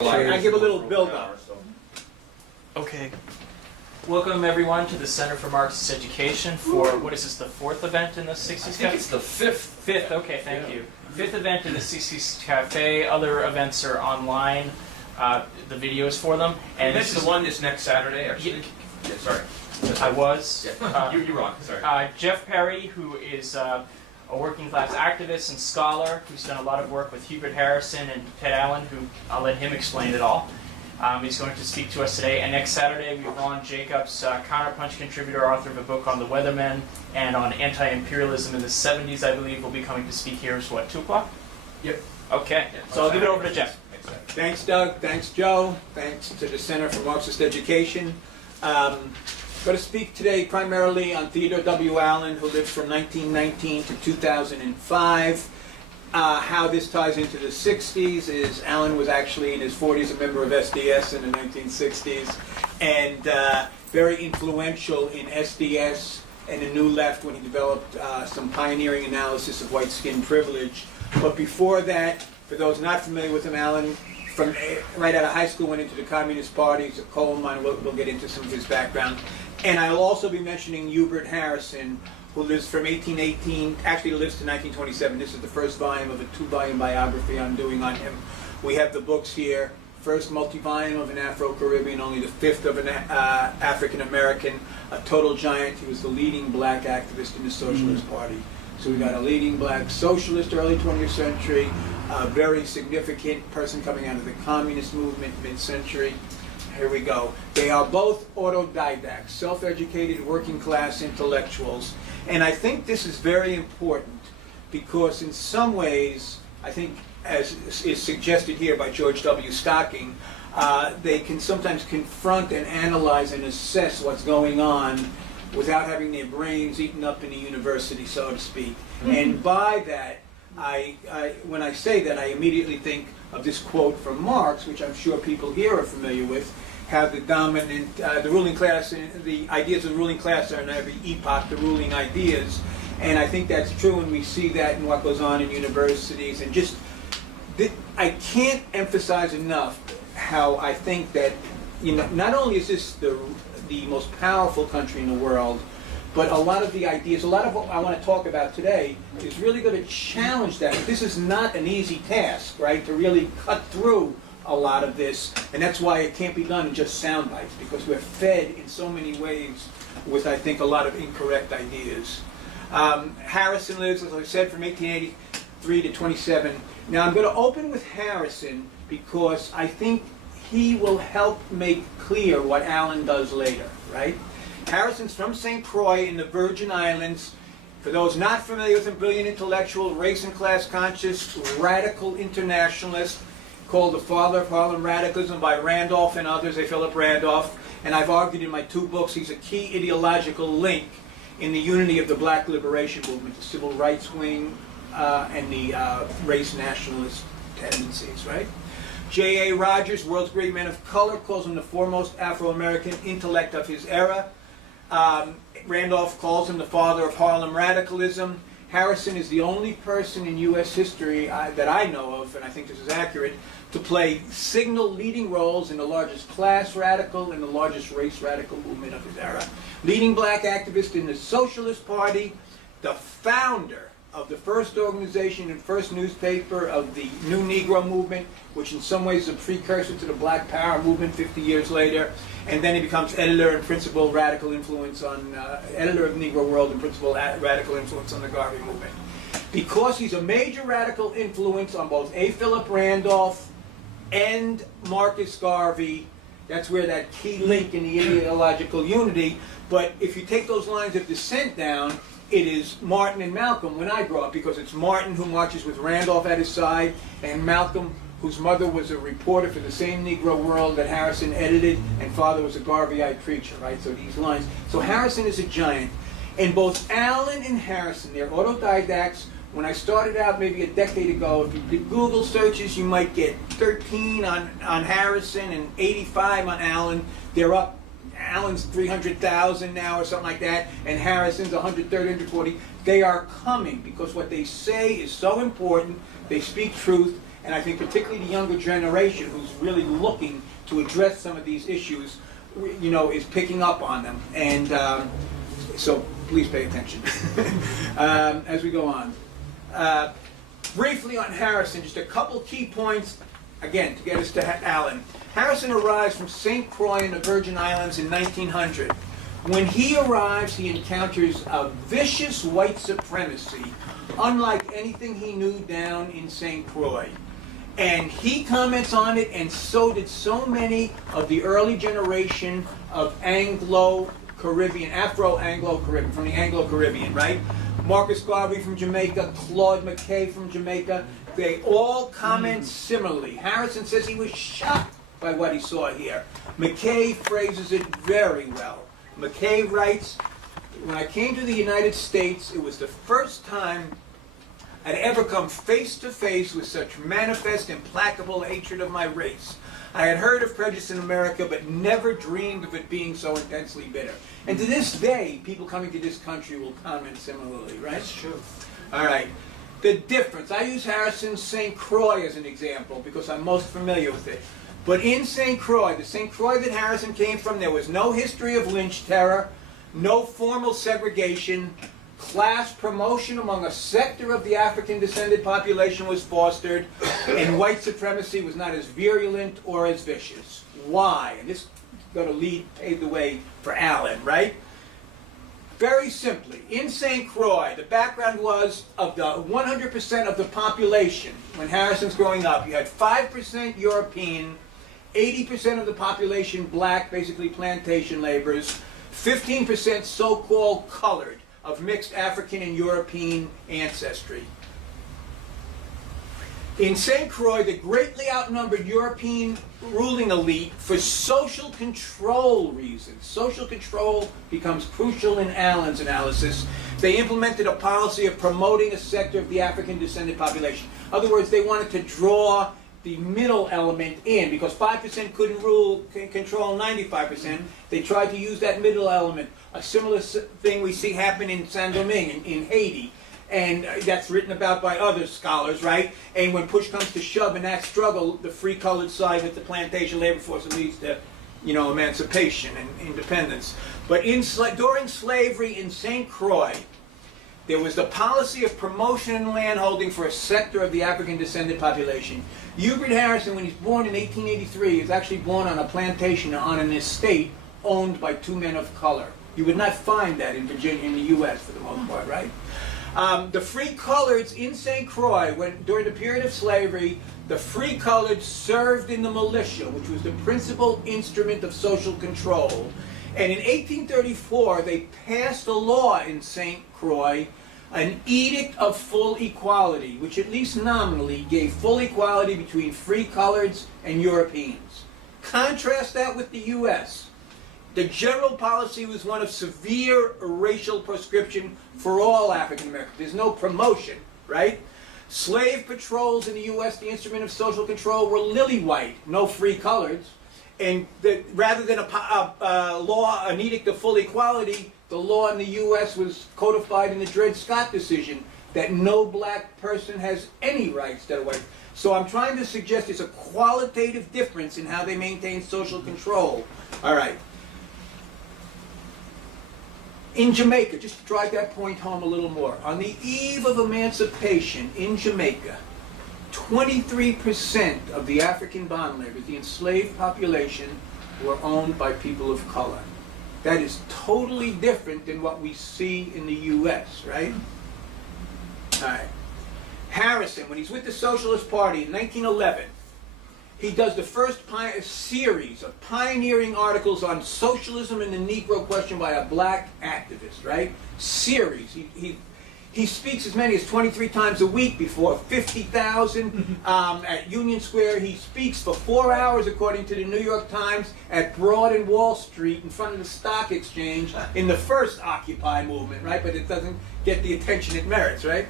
I give a little build-up. Okay. Welcome everyone to the Center for Marxist Education for, what is this, the fourth event in the 60s Cafe? I think it's the fifth. Fifth, okay, thank you. Fifth event in the 60s Cafe. Other events are online, the videos for them. And this is the one this next Saturday, actually. Yeah, sorry. I was. Yeah. You're wrong, sorry. Jeff Perry, who is a working class activist and scholar who's done a lot of work with Hubert Harrison and Ted Allen, who I'll let him explain it all. He's going to speak to us today. And next Saturday, we have Ron Jacobs, Counterpunch contributor, author of a book on the Weathermen and on anti-imperialism in the 70s, I believe, will be coming to speak here. It's what, 2 o'clock? Yep. Okay, so I'll give it over to Jeff. Thanks, Doug. Thanks, Joe. Thanks to the Center for Marxist Education. I'm going to speak today primarily on Theodore W. Allen, who lived from 1919 to 2005. How this ties into the 60s is Allen was actually in his 40s a member of SDS in the 1960s, and very influential in SDS and the New Left when he developed some pioneering analysis of white skin privilege. But before that, for those not familiar with him, Allen, from right out of high school, went into the Communist Party. He's a coal miner. We'll get into some of his background. And I'll also be mentioning Hubert Harrison, who lives from 1818, actually lives to 1927. This is the first volume of a 2-volume biography I'm doing on him. We have the books here. First multi-volume of an Afro-Caribbean, only the fifth of an African-American, a total giant. He was the leading black activist in the Socialist Party. So we got a leading black socialist early 20th century, a very significant person coming out of the communist movement mid-century. Here we go. They are both autodidacts, self-educated, working-class intellectuals. And I think this is very important because in some ways, I think, as is suggested here by George W. Stocking, they can sometimes confront and analyze and assess what's going on without having their brains eaten up in a university, so to speak. Mm-hmm. And by that, when I say that, I immediately think of this quote from Marx, which I'm sure people here are familiar with, how the dominant, the ruling class, the ideas of the ruling class are in every epoch the ruling ideas. And I think that's true, and we see that in what goes on in universities. And just, I can't emphasize enough how I think that, you know, not only is this the most powerful country in the world, but a lot of the ideas, a lot of what I want to talk about today is really going to challenge that. This is not an easy task, right, to really cut through a lot of this, and that's why it can't be done in just sound bites, because we're fed in so many ways with, I think, a lot of incorrect ideas. Harrison lives, as I said, from 1883 to 27. Now I'm going to open with Harrison because I think he will help make clear what Allen does later, right? Harrison's from St. Croix in the Virgin Islands. For those not familiar with him, brilliant intellectual, race and class conscious, radical internationalist, called the father of Harlem radicalism by Randolph and others, Philip Randolph. And I've argued in my 2 books he's a key ideological link in the unity of the black liberation movement, the civil rights wing and the race nationalist tendencies, right? J.A. Rogers, world's great man of color, calls him the foremost Afro-American intellect of his era. Randolph calls him the father of Harlem radicalism. Harrison is the only person in U.S. history that I know of, and I think this is accurate, to play signal leading roles in the largest class radical and the largest race radical movement of his era. Leading black activist in the Socialist Party, the founder of the first organization and first newspaper of the New Negro movement, which in some ways is a precursor to the Black Power movement 50 years later, and then he becomes editor and principal radical influence on, editor of Negro World and principal radical influence on the Garvey movement. Because he's a major radical influence on both A. Philip Randolph and Marcus Garvey, that's where that key link in the ideological unity, but if you take those lines of descent down, it is Martin and Malcolm when I grow up, because it's Martin who marches with Randolph at his side, and Malcolm, whose mother was a reporter for the same Negro World that Harrison edited, and father was a Garveyite preacher, right? So these lines. So Harrison is a giant. And both Allen and Harrison, they're autodidacts. When I started out maybe a decade ago, if you did Google searches, you might get 13 on Harrison and 85 on Allen. They're up. Allen's 300,000 now or something like that, and Harrison's 130, 140. They are coming because what they say is so important. They speak truth, and I think particularly the younger generation who's really looking to address some of these issues, you know, is picking up on them. And so please pay attention as we go on. Briefly on Harrison, just a couple key points, again, to get us to Allen. Harrison arrives from St. Croix in the Virgin Islands in 1900. When he arrives, he encounters a vicious white supremacy, unlike anything he knew down in St. Croix. And he comments on it, and so did so many of the early generation of Anglo-Caribbean, Afro-Anglo-Caribbean, from the Anglo-Caribbean, right? Marcus Garvey from Jamaica, Claude McKay from Jamaica, they all comment similarly. Harrison says he was shocked by what he saw here. McKay phrases it very well. McKay writes, when I came to the United States, it was the first time I'd ever come face to face with such manifest, implacable hatred of my race. I had heard of prejudice in America, but never dreamed of it being so intensely bitter. And to this day, people coming to this country will comment similarly, right? That's true. All right. The difference. I use Harrison's St. Croix as an example because I'm most familiar with it. But in St. Croix, the St. Croix that Harrison came from, there was no history of lynch terror, no formal segregation, class promotion among a sector of the African-descended population was fostered, and white supremacy was not as virulent or as vicious. Why? And this is going to pave the way for Allen, right? Very simply, in St. Croix, the background was of the 100% of the population, when Harrison's growing up, you had 5% European, 80% of the population black, basically plantation laborers, 15% so-called colored, of mixed African and European ancestry. In St. Croix, the greatly outnumbered European ruling elite, for social control reasons, social control becomes crucial in Allen's analysis, they implemented a policy of promoting a sector of the African-descended population. In other words, they wanted to draw the middle element in, because 5% couldn't control 95%. They tried to use that middle element. A similar thing we see happen in Saint-Domingue, in Haiti. And that's written about by other scholars, right? And when push comes to shove in that struggle, the free colored side with the plantation labor force leads to, you know, emancipation and independence. But during slavery in St. Croix, there was the policy of promotion and landholding for a sector of the African-descended population. Hubert Harrison, when he's born in 1883, is actually born on a plantation on an estate owned by two men of color. You would not find that in Virginia, in the U.S. for the most part, right? The free coloreds in St. Croix, during the period of slavery, the free coloreds served in the militia, which was the principal instrument of social control. And in 1834, they passed a law in St. Croix, an edict of full equality, which at least nominally gave full equality between free coloreds and Europeans. Contrast that with the U.S. The general policy was one of severe racial proscription for all African Americans. There's no promotion, right? Slave patrols in the U.S., the instrument of social control, were lily white, no free coloreds. And rather than a law, an edict of full equality, the law in the U.S. was codified in the Dred Scott decision that no black person has any rights that are white. So I'm trying to suggest it's a qualitative difference in how they maintain social control. All right. In Jamaica, just to drive that point home a little more, on the eve of emancipation in Jamaica, 23% of the African bond laborers, the enslaved population, were owned by people of color. That is totally different than what we see in the U.S., right? All right. Harrison, when he's with the Socialist Party in 1911, he does the first series of pioneering articles on socialism and the Negro question by a black activist, right? Series. He speaks as many as 23 times a week before 50,000 at Union Square. He speaks for 4 hours, according to the New York Times, at Broad and Wall Street in front of the Stock Exchange in the first Occupy movement, right? But it doesn't get the attention it merits, right?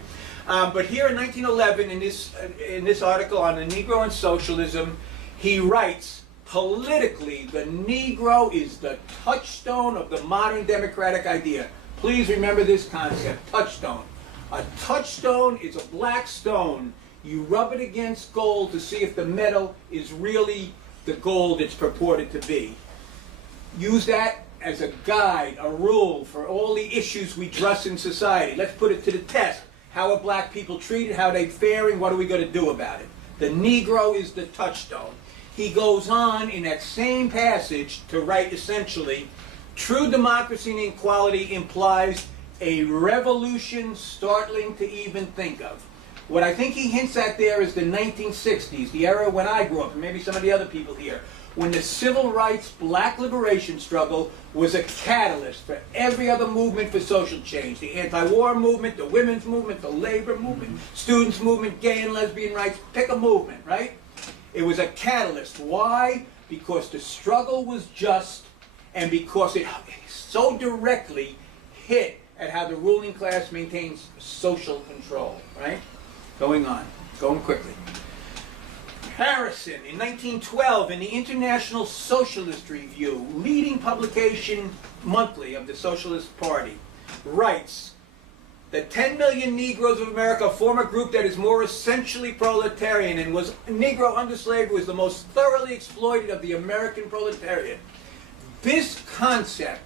But here in 1911, in this article on the Negro and socialism, he writes, politically, the Negro is the touchstone of the modern democratic idea. Please remember this concept, touchstone. A touchstone is a black stone You rub it against gold to see if the metal is really the gold it's purported to be. Use that as a guide, a rule for all the issues we address in society. Let's put it to the test. How are black people treated? How are they faring? What are we going to do about it? The Negro is the touchstone. He goes on in that same passage to write essentially, true democracy and equality implies a revolution startling to even think of. What I think he hints at there is the 1960s, the era when I grew up, and maybe some of the other people here, when the civil rights black liberation struggle was a catalyst for every other movement for social change. The anti-war movement, the women's movement, the labor movement, students' movement, gay and lesbian rights, pick a movement, right? It was a catalyst. Why? Because the struggle was just, and because it so directly hit at how the ruling class maintains social control, right? Going on, going quickly. Harrison, in 1912, in the International Socialist Review, leading publication monthly of the Socialist Party, writes, the 10 million Negroes of America form a group that is more essentially proletarian and was Negro under slavery was the most thoroughly exploited of the American proletariat. This concept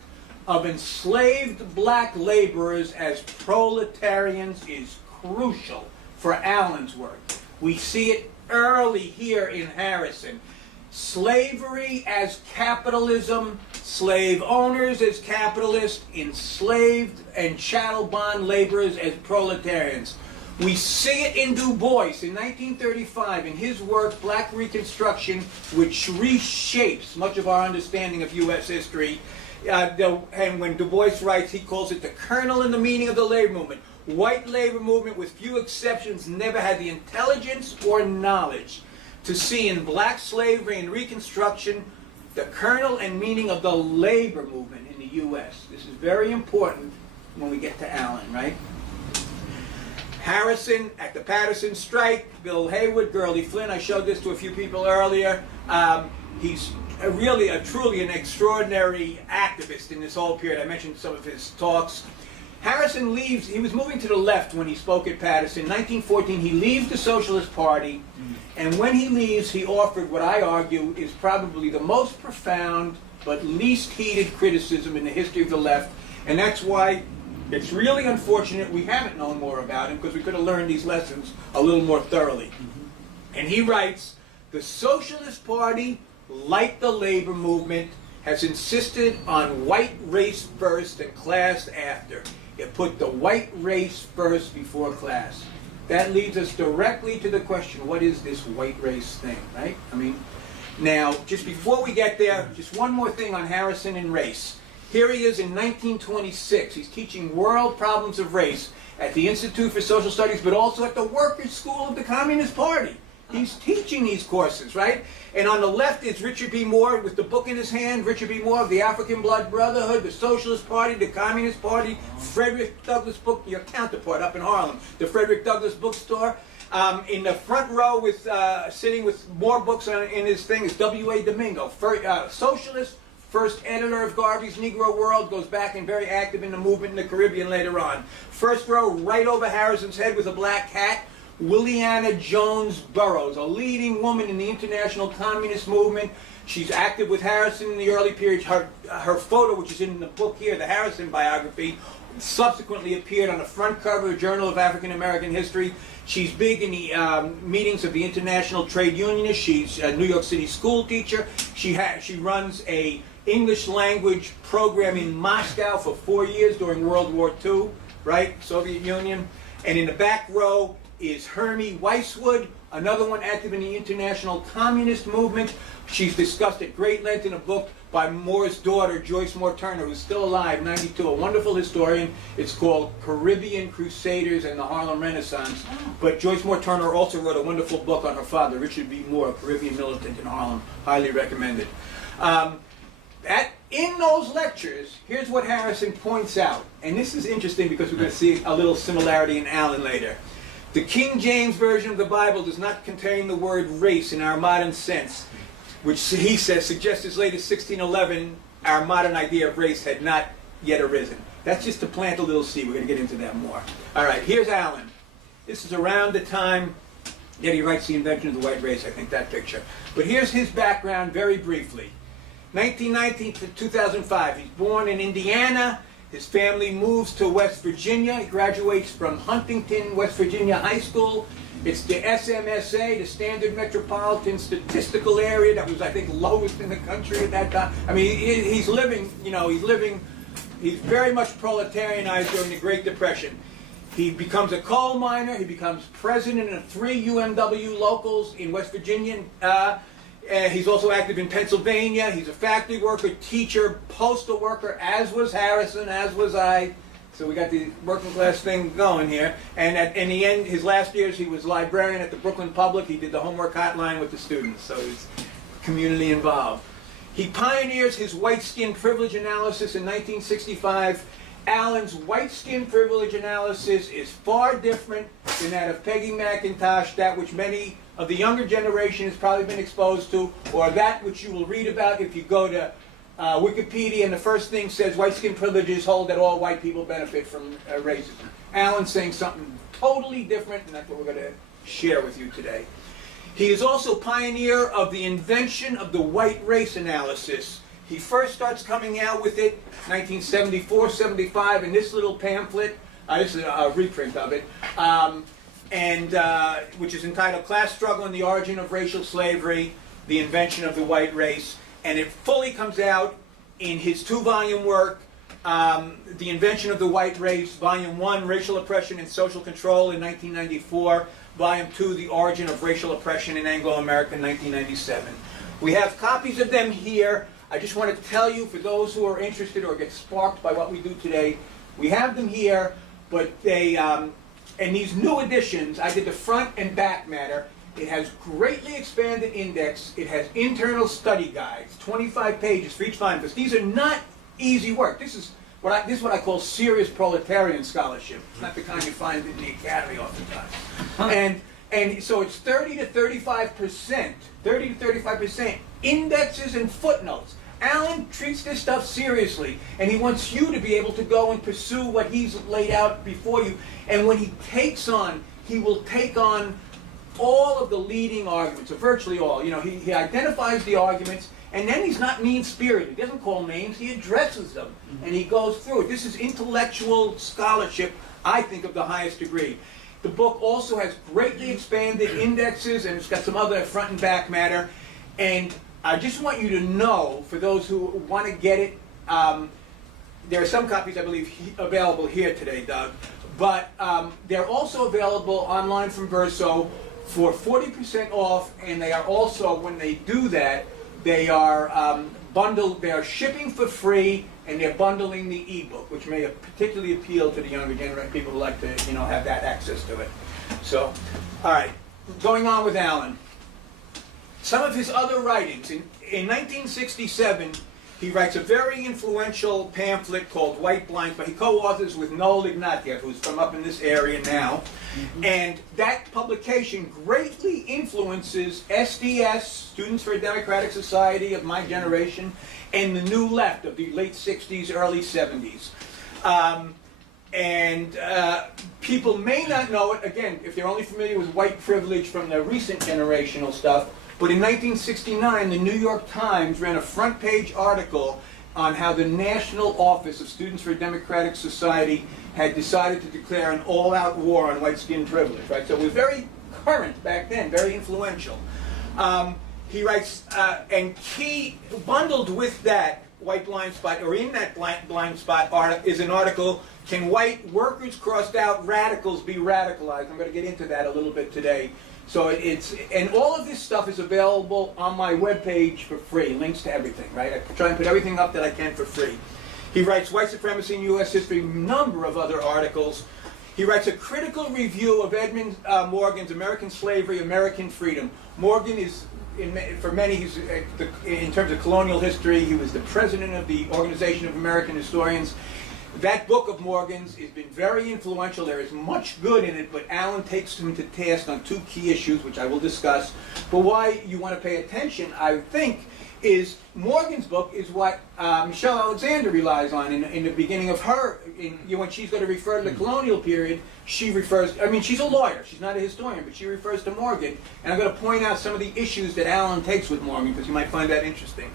of enslaved black laborers as proletarians is crucial for Allen's work. We see it early here in Harrison. Slavery as capitalism, slave owners as capitalists, enslaved and chattel bond laborers as proletarians. We see it in Du Bois in 1935 in his work, Black Reconstruction, which reshapes much of our understanding of U.S. history. And when Du Bois writes, he calls it the kernel and the meaning of the labor movement. White labor movement, with few exceptions, never had the intelligence or knowledge to see in black slavery and Reconstruction the kernel and meaning of the labor movement in the U.S. This is very important when we get to Allen, right? Harrison at the Patterson strike, Bill Haywood, Gurley Flynn, I showed this to a few people earlier. He's truly an extraordinary activist in this whole period. I mentioned some of his talks. Harrison leaves, he was moving to the left when he spoke at Patterson. In 1914, he leaves the Socialist Party, and when he leaves, he offered what I argue is probably the most profound but least heeded criticism in the history of the left, and that's why it's really unfortunate we haven't known more about him, because we could have learned these lessons a little more thoroughly. And he writes, the Socialist Party, like the labor movement, has insisted on white race first and class after. It put the white race first before class. That leads us directly to the question, what is this white race thing, right? I mean, now, just before we get there, just one more thing on Harrison and race. Here he is in 1926. He's teaching world problems of race at the Institute for Social Studies, but also at the Workers' School of the Communist Party. He's teaching these courses, right? And on the left is Richard B. Moore with the book in his hand. Richard B. Moore of the African Blood Brotherhood, the Socialist Party, the Communist Party, Frederick Douglass book, your counterpart up in Harlem, the Frederick Douglass bookstore. In the front row, with sitting with more books in his thing, is W.A. Domingo, socialist, first editor of Garvey's Negro World, goes back and very active in the movement in the Caribbean later on. First row, right over Harrison's head with a black hat, Williana Jones Burroughs, a leading woman in the international communist movement. She's active with Harrison in the early period. Her photo, which is in the book here, the Harrison biography, subsequently appeared on the front cover of Journal of African American History. She's big in the meetings of the International Trade Unionists. She's a New York City school teacher. She runs a English language program in Moscow for 4 years during World War II, right? Soviet Union. And in the back row is Hermie Weiswood, another one active in the international communist movement. She's discussed at great length in a book by Moore's daughter, Joyce Moore Turner, who's still alive, 92, a wonderful historian. It's called Caribbean Crusaders and the Harlem Renaissance. But Joyce Moore Turner also wrote a wonderful book on her father, Richard B. Moore, Caribbean militant in Harlem, highly recommended. In those lectures, here's what Harrison points out. And this is interesting because we're going to see a little similarity in Allen later. The King James Version of the Bible does not contain the word race in our modern sense, which he says suggests as late as 1611 our modern idea of race had not yet arisen. That's just to plant a little seed. We're going to get into that more. All right, here's Allen. This is around the time Yet he writes The Invention of the White Race, I think, that picture. But here's his background very briefly. 1919 to 2005, he's born in Indiana. His family moves to West Virginia. He graduates from Huntington, West Virginia High School. It's the SMSA, the Standard Metropolitan Statistical Area, that was, I think, lowest in the country at that time. I mean, he's living, he's very much proletarianized during the Great Depression. He becomes a coal miner. He becomes president of 3 UMW locals in West Virginia. He's also active in Pennsylvania. He's a factory worker, teacher, postal worker, as was Harrison, as was I. So we got the working class thing going here. And in the end, his last years, he was librarian at the Brooklyn Public. He did the homework hotline with the students, so he's community involved. He pioneers his white skin privilege analysis in 1965. Allen's white skin privilege analysis is far different than that of Peggy McIntosh, that which many of the younger generation has probably been exposed to, or that which you will read about if you go to Wikipedia, and the first thing says white skin privileges hold that all white people benefit from racism. Allen's saying something totally different, and that's what we're going to share with you today. He is also pioneer of the invention of the white race analysis. He first starts coming out with it 1974-75 in this little pamphlet. This is a reprint of it, which is entitled Class Struggle and the Origin of Racial Slavery, the Invention of the White Race. And it fully comes out in his 2-volume work, The Invention of the White Race, Volume 1, Racial Oppression and Social Control in 1994, Volume 2, The Origin of Racial Oppression in Anglo-America in 1997. We have copies of them here. I just want to tell you, for those who are interested or get sparked by what we do today, we have them here, but they, in these new editions, I did the front and back matter. It has greatly expanded index. It has internal study guides, 25 pages for each volume, because these are not easy work. This is what I call serious proletarian scholarship. It's not the kind you find in the academy oftentimes. And so it's 30 to 35% indexes and footnotes. Allen treats this stuff seriously, and he wants you to be able to go and pursue what he's laid out before you. And when he will take on all of the leading arguments, or virtually all. He identifies the arguments, and then he's not mean-spirited. He doesn't call names, he addresses them, and he goes through it. This is intellectual scholarship, I think, of the highest degree. The book also has greatly expanded indexes, and it's got some other front and back matter. And I just want you to know, for those who want to get it, there are some copies, I believe, available here today, Doug. But they're also available online from Verso for 40% off, and they are also, when they do that, they are bundled, they are shipping for free, and they're bundling the ebook, which may particularly appeal to the younger generation, people who like to, have that access to it. So, all right, going on with Allen. Some of his other writings. In 1967, he writes a very influential pamphlet called White Blind Spot. He co-authors with Noel Ignatieff, who's from up in this area now. And that publication greatly influences SDS, Students for a Democratic Society of my generation, and the New Left of the late 60s, early 70s. People may not know it, again, if they're only familiar with white privilege from the recent generational stuff, but in 1969, the New York Times ran a front-page article on how the National Office of Students for a Democratic Society had decided to declare an all-out war on white skin privilege, right? So it was very current back then, very influential. He writes, and key, bundled with that White Blind Spot, or in that blind spot article, is an article, Can White Workers Crossed Out Radicals Be Radicalized? I'm going to get into that a little bit today. So and all of this stuff is available on my webpage for free, links to everything, right? I try and put everything up that I can for free. He writes White Supremacy in U.S. History, a number of other articles. He writes a critical review of Edmund Morgan's American Slavery, American Freedom. Morgan is, for many, he's, in terms of colonial history, he was the president of the Organization of American Historians. That book of Morgan's has been very influential. There is much good in it, but Allen takes him to task on 2 key issues, which I will discuss. But why you want to pay attention, I think, is Morgan's book is what Michelle Alexander relies on in the beginning of her, when she's going to refer to the colonial period, she refers, I mean, she's a lawyer, she's not a historian, but she refers to Morgan, and I'm going to point out some of the issues that Allen takes with Morgan, because you might find that interesting.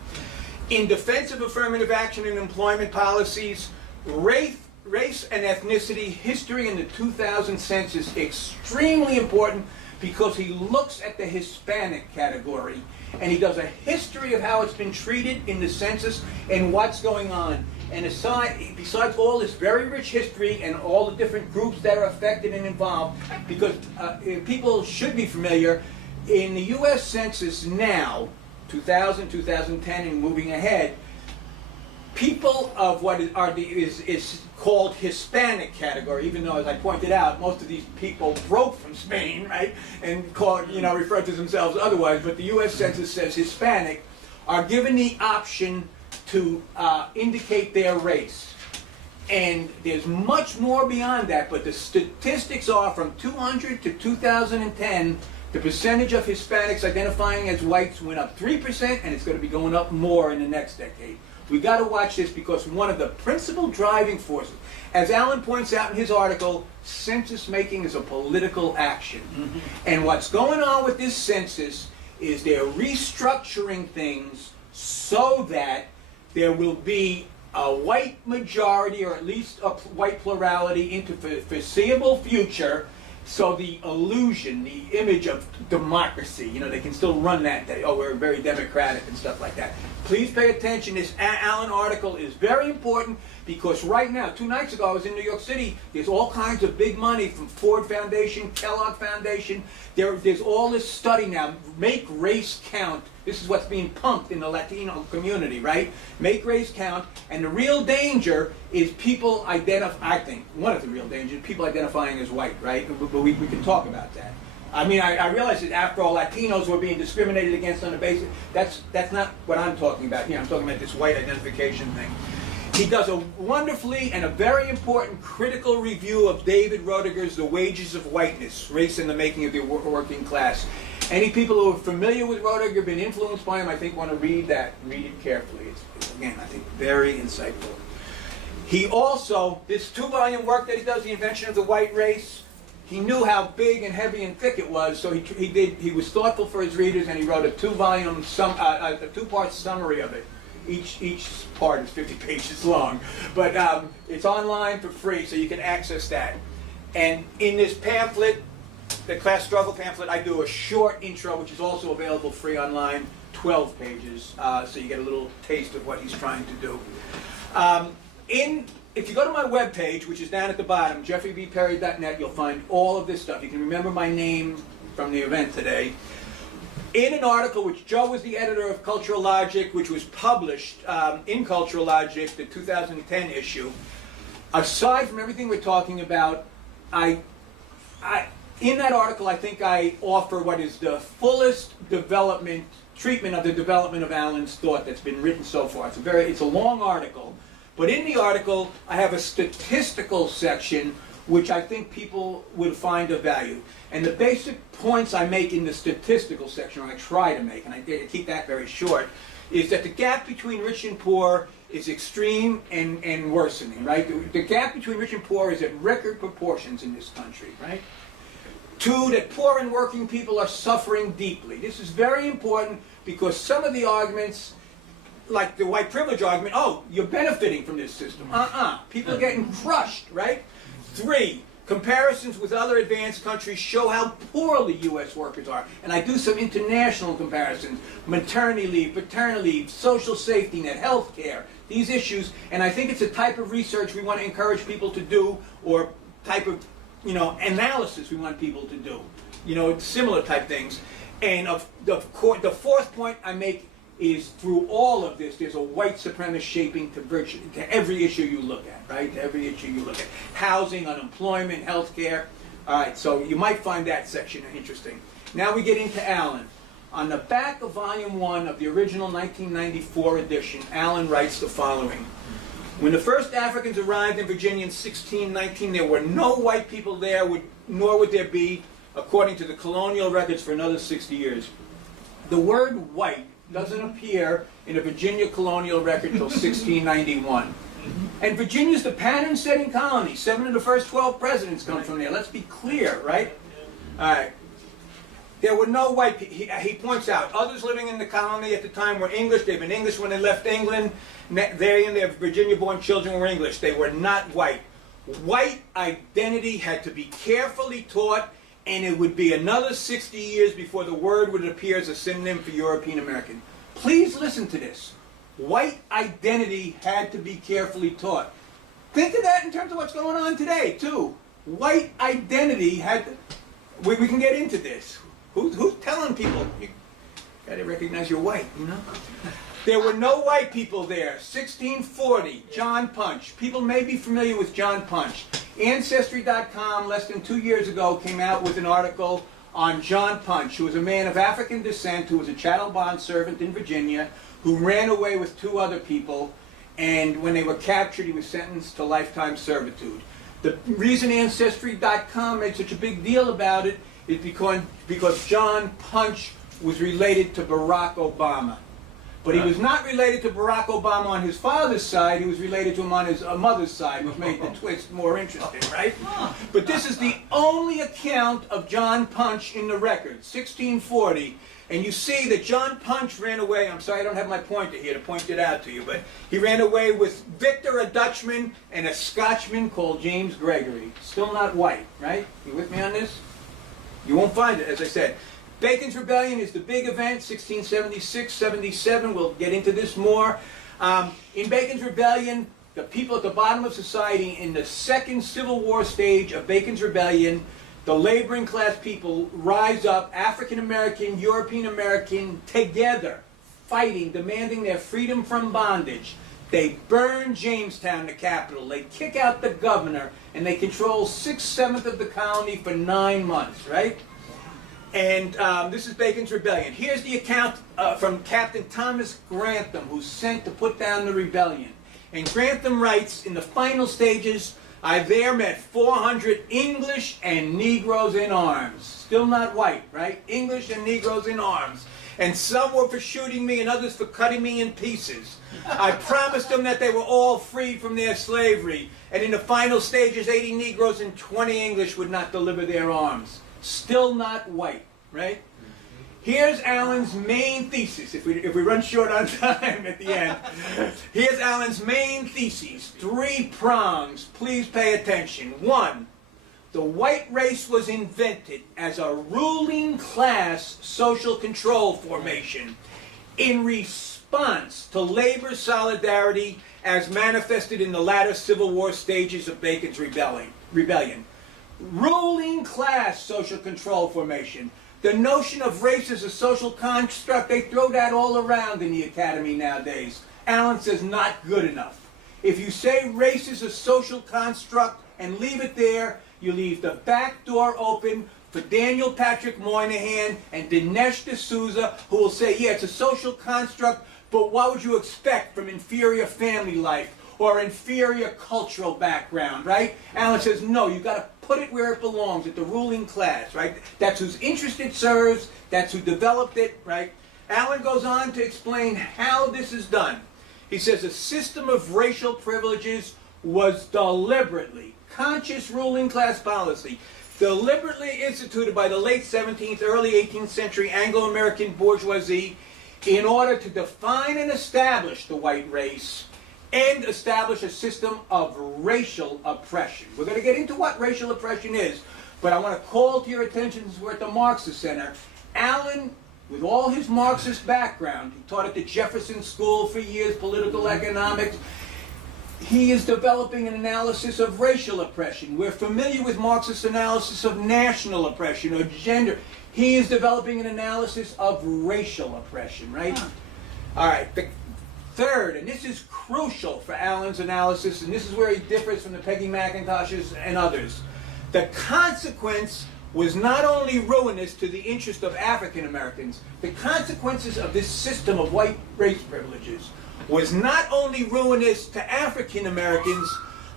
In defense of affirmative action and employment policies, race and ethnicity, history in the 2000 census, extremely important, because he looks at the Hispanic category and he does a history of how it's been treated in the census and what's going on. And besides all this very rich history and all the different groups that are affected and involved, because people should be familiar, in the U.S. Census now, 2000, 2010, and moving ahead, people of what is called Hispanic category, even though, as I pointed out, most of these people broke from Spain, right, and referred to themselves otherwise, but the U.S. Census says Hispanic, are given the option to indicate their race. And there's much more beyond that, but the statistics are from 200 to 2010, the percentage of Hispanics identifying as whites went up 3%, and it's going to be going up more in the next decade. We got to watch this, because one of the principal driving forces, as Allen points out in his article, census making is a political action. Mm-hmm. And what's going on with this census is they're restructuring things so that there will be a white majority, or at least a white plurality, into the foreseeable future. So the illusion, the image of democracy, they can still run that day. Oh, we're very democratic and stuff like that. Please pay attention. This Allen article is very important, because right now, 2 nights ago, I was in New York City. There's all kinds of big money from Ford Foundation, Kellogg Foundation. There's all this study now. Make race count. This is what's being pumped in the Latino community, right? Make race count. And the real danger is people I think, one of the real dangers, people identifying as white, right? But we can talk about that. I mean, I realize that after all, Latinos were being discriminated against on the basis, that's not what I'm talking about here. I'm talking about this white identification thing. He does a wonderfully and a very important critical review of David Roediger's The Wages of Whiteness, Race in the Making of the Working Class. Any people who are familiar with Roediger, been influenced by him, I think want to read that. Read it carefully. It's again, I think, very insightful. He also, this 2-volume work that he does, The Invention of the White Race, he knew how big and heavy and thick it was, so he was thoughtful for his readers, and he wrote a 2-part summary of it. Each part is 50 pages long, but it's online for free, so you can access that. And in this pamphlet, the class struggle pamphlet, I do a short intro, which is also available free online, 12 pages, so you get a little taste of what he's trying to do. If you go to my webpage, which is down at the bottom, jeffreybperry.net, you'll find all of this stuff. You can remember my name from the event today. In an article, which Joe was the editor of Cultural Logic, which was published in Cultural Logic, the 2010 issue, aside from everything we're talking about, in that article, I think I offer what is the fullest treatment of the development of Allen's thought that's been written so far. It's a long article, but in the article, I have a statistical section which I think people would find of value. And the basic points I make in the statistical section, or I try to make, and I keep that very short, is that the gap between rich and poor is extreme and worsening, right? The gap between rich and poor is at record proportions in this country, right? 2, that poor and working people are suffering deeply. This is very important, because some of the arguments, like the white privilege argument, oh, you're benefiting from this system. People are getting crushed, right? 3, comparisons with other advanced countries show how poorly U.S. workers are. And I do some international comparisons, maternity leave, paternity leave, social safety net, health care, these issues. And I think it's a type of research we want to encourage people to do, or type of analysis we want people to do. Similar type things. And the 4th point I make is, through all of this, there's a white supremacist shaping to every issue you look at, right? To every issue you look at. Housing, unemployment, healthcare. All right, so you might find that section interesting. Now we get into Allen. On the back of Volume 1 of the original 1994 edition, Allen writes the following. When the first Africans arrived in Virginia in 1619, there were no white people there, nor would there be, according to the colonial records, for another 60 years. The word white doesn't appear in a Virginia colonial record until 1691. And Virginia's the pattern-setting colony. 7 of the first 12 presidents come from there. Let's be clear, right? All right. There were no white people. He points out, others living in the colony at the time were English. They've been English when they left England. They and their Virginia-born children were English. They were not white. White identity had to be carefully taught, and it would be another 60 years before the word would appear as a synonym for European American. Please listen to this. White identity had to be carefully taught. Think of that in terms of what's going on today, too. White identity had to... We can get into this. Who's telling people? You gotta recognize you're white, you know? There were no white people there. 1640, John Punch. People may be familiar with John Punch. Ancestry.com, less than 2 years ago, came out with an article on John Punch, who was a man of African descent, who was a chattel bond servant in Virginia, who ran away with 2 other people, and when they were captured, he was sentenced to lifetime servitude. The reason Ancestry.com made such a big deal about it is because John Punch was related to Barack Obama. But he was not related to Barack Obama on his father's side, he was related to him on his mother's side, which made the twist more interesting, right? But this is the only account of John Punch in the record, 1640. And you see that John Punch ran away, I'm sorry I don't have my pointer here to point it out to you, but he ran away with Victor, a Dutchman, and a Scotchman called James Gregory. Still not white, right? You with me on this? You won't find it, as I said. Bacon's Rebellion is the big event, 1676-77. We'll get into this more. In Bacon's Rebellion, the people at the bottom of society in the second Civil War stage of Bacon's Rebellion, the laboring class people rise up, African American, European American, together, fighting, demanding their freedom from bondage. They burn Jamestown, the capital. They kick out the governor, and they control 6/7 of the colony for 9 months, right? And this is Bacon's Rebellion. Here's the account from Captain Thomas Grantham, who's sent to put down the rebellion. And Grantham writes, in the final stages, I there met 400 English and Negroes in arms. Still not white, right? English and Negroes in arms. And some were for shooting me and others for cutting me in pieces. I promised them that they were all freed from their slavery. And in the final stages, 80 Negroes and 20 English would not deliver their arms. Still not white, right? Here's Allen's main thesis, if we run short on time at the end. Here's Allen's main thesis, 3 prongs. Please pay attention. 1, the white race was invented as a ruling class social control formation in response to labor solidarity as manifested in the latter Civil War stages of Bacon's rebellion. Ruling class social control formation. The notion of race as a social construct, they throw that all around in the academy nowadays. Allen says not good enough. If you say race is a social construct and leave it there, you leave the back door open for Daniel Patrick Moynihan and Dinesh D'Souza, who will say, yeah, it's a social construct, but what would you expect from inferior family life or inferior cultural background, right? Allen says, no, you've got to put it where it belongs, at the ruling class, right? That's whose interest it serves, that's who developed it, right? Allen goes on to explain how this is done. He says a system of racial privileges was deliberately, conscious ruling class policy, deliberately instituted by the late 17th, early 18th century Anglo-American bourgeoisie in order to define and establish the white race and establish a system of racial oppression. We're going to get into what racial oppression is, but I want to call to your attention, since we're at the Marxist Center, Allen, with all his Marxist background, he taught at the Jefferson School for years, political economics, he is developing an analysis of racial oppression. We're familiar with Marxist analysis of national oppression or gender. He is developing an analysis of racial oppression, right? All right. The third, and this is crucial for Allen's analysis, and this is where he differs from the Peggy McIntoshes and others. The consequence was not only ruinous to the interest of African Americans, the consequences of this system of white race privileges was not only ruinous to African Americans,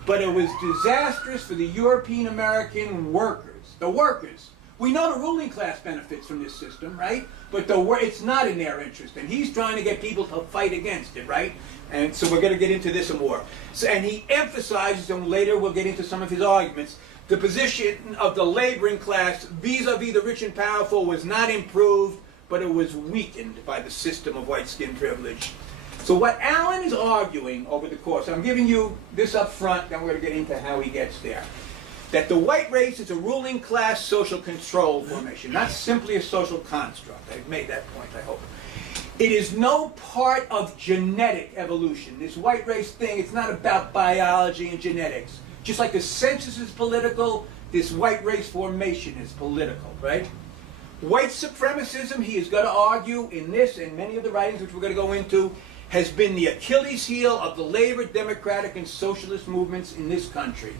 but it was disastrous for the European American workers. The workers, We know the ruling class benefits from this system, right? But it's not in their interest, and he's trying to get people to fight against it, right? And so we're going to get into this some more. So, and he emphasizes, and later we'll get into some of his arguments, the position of the laboring class vis-a-vis the rich and powerful was not improved, but it was weakened by the system of white skin privilege. So what Allen is arguing over the course, I'm giving you this up front, then we're going to get into how he gets there. That the white race is a ruling class social control formation, not simply a social construct. I've made that point, I hope. It is no part of genetic evolution. This white race thing, it's not about biology and genetics. Just like the census is political, this white race formation is political, right? White supremacism, he is going to argue in this and many of the writings which we're going to go into, has been the Achilles heel of the labor, democratic, and socialist movements in this country.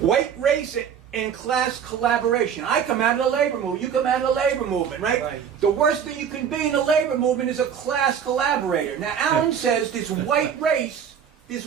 White race and class collaboration. I come out of the labor movement, you come out of the labor movement, right? The worst thing you can be in the labor movement is a class collaborator. Now, Allen says this white race is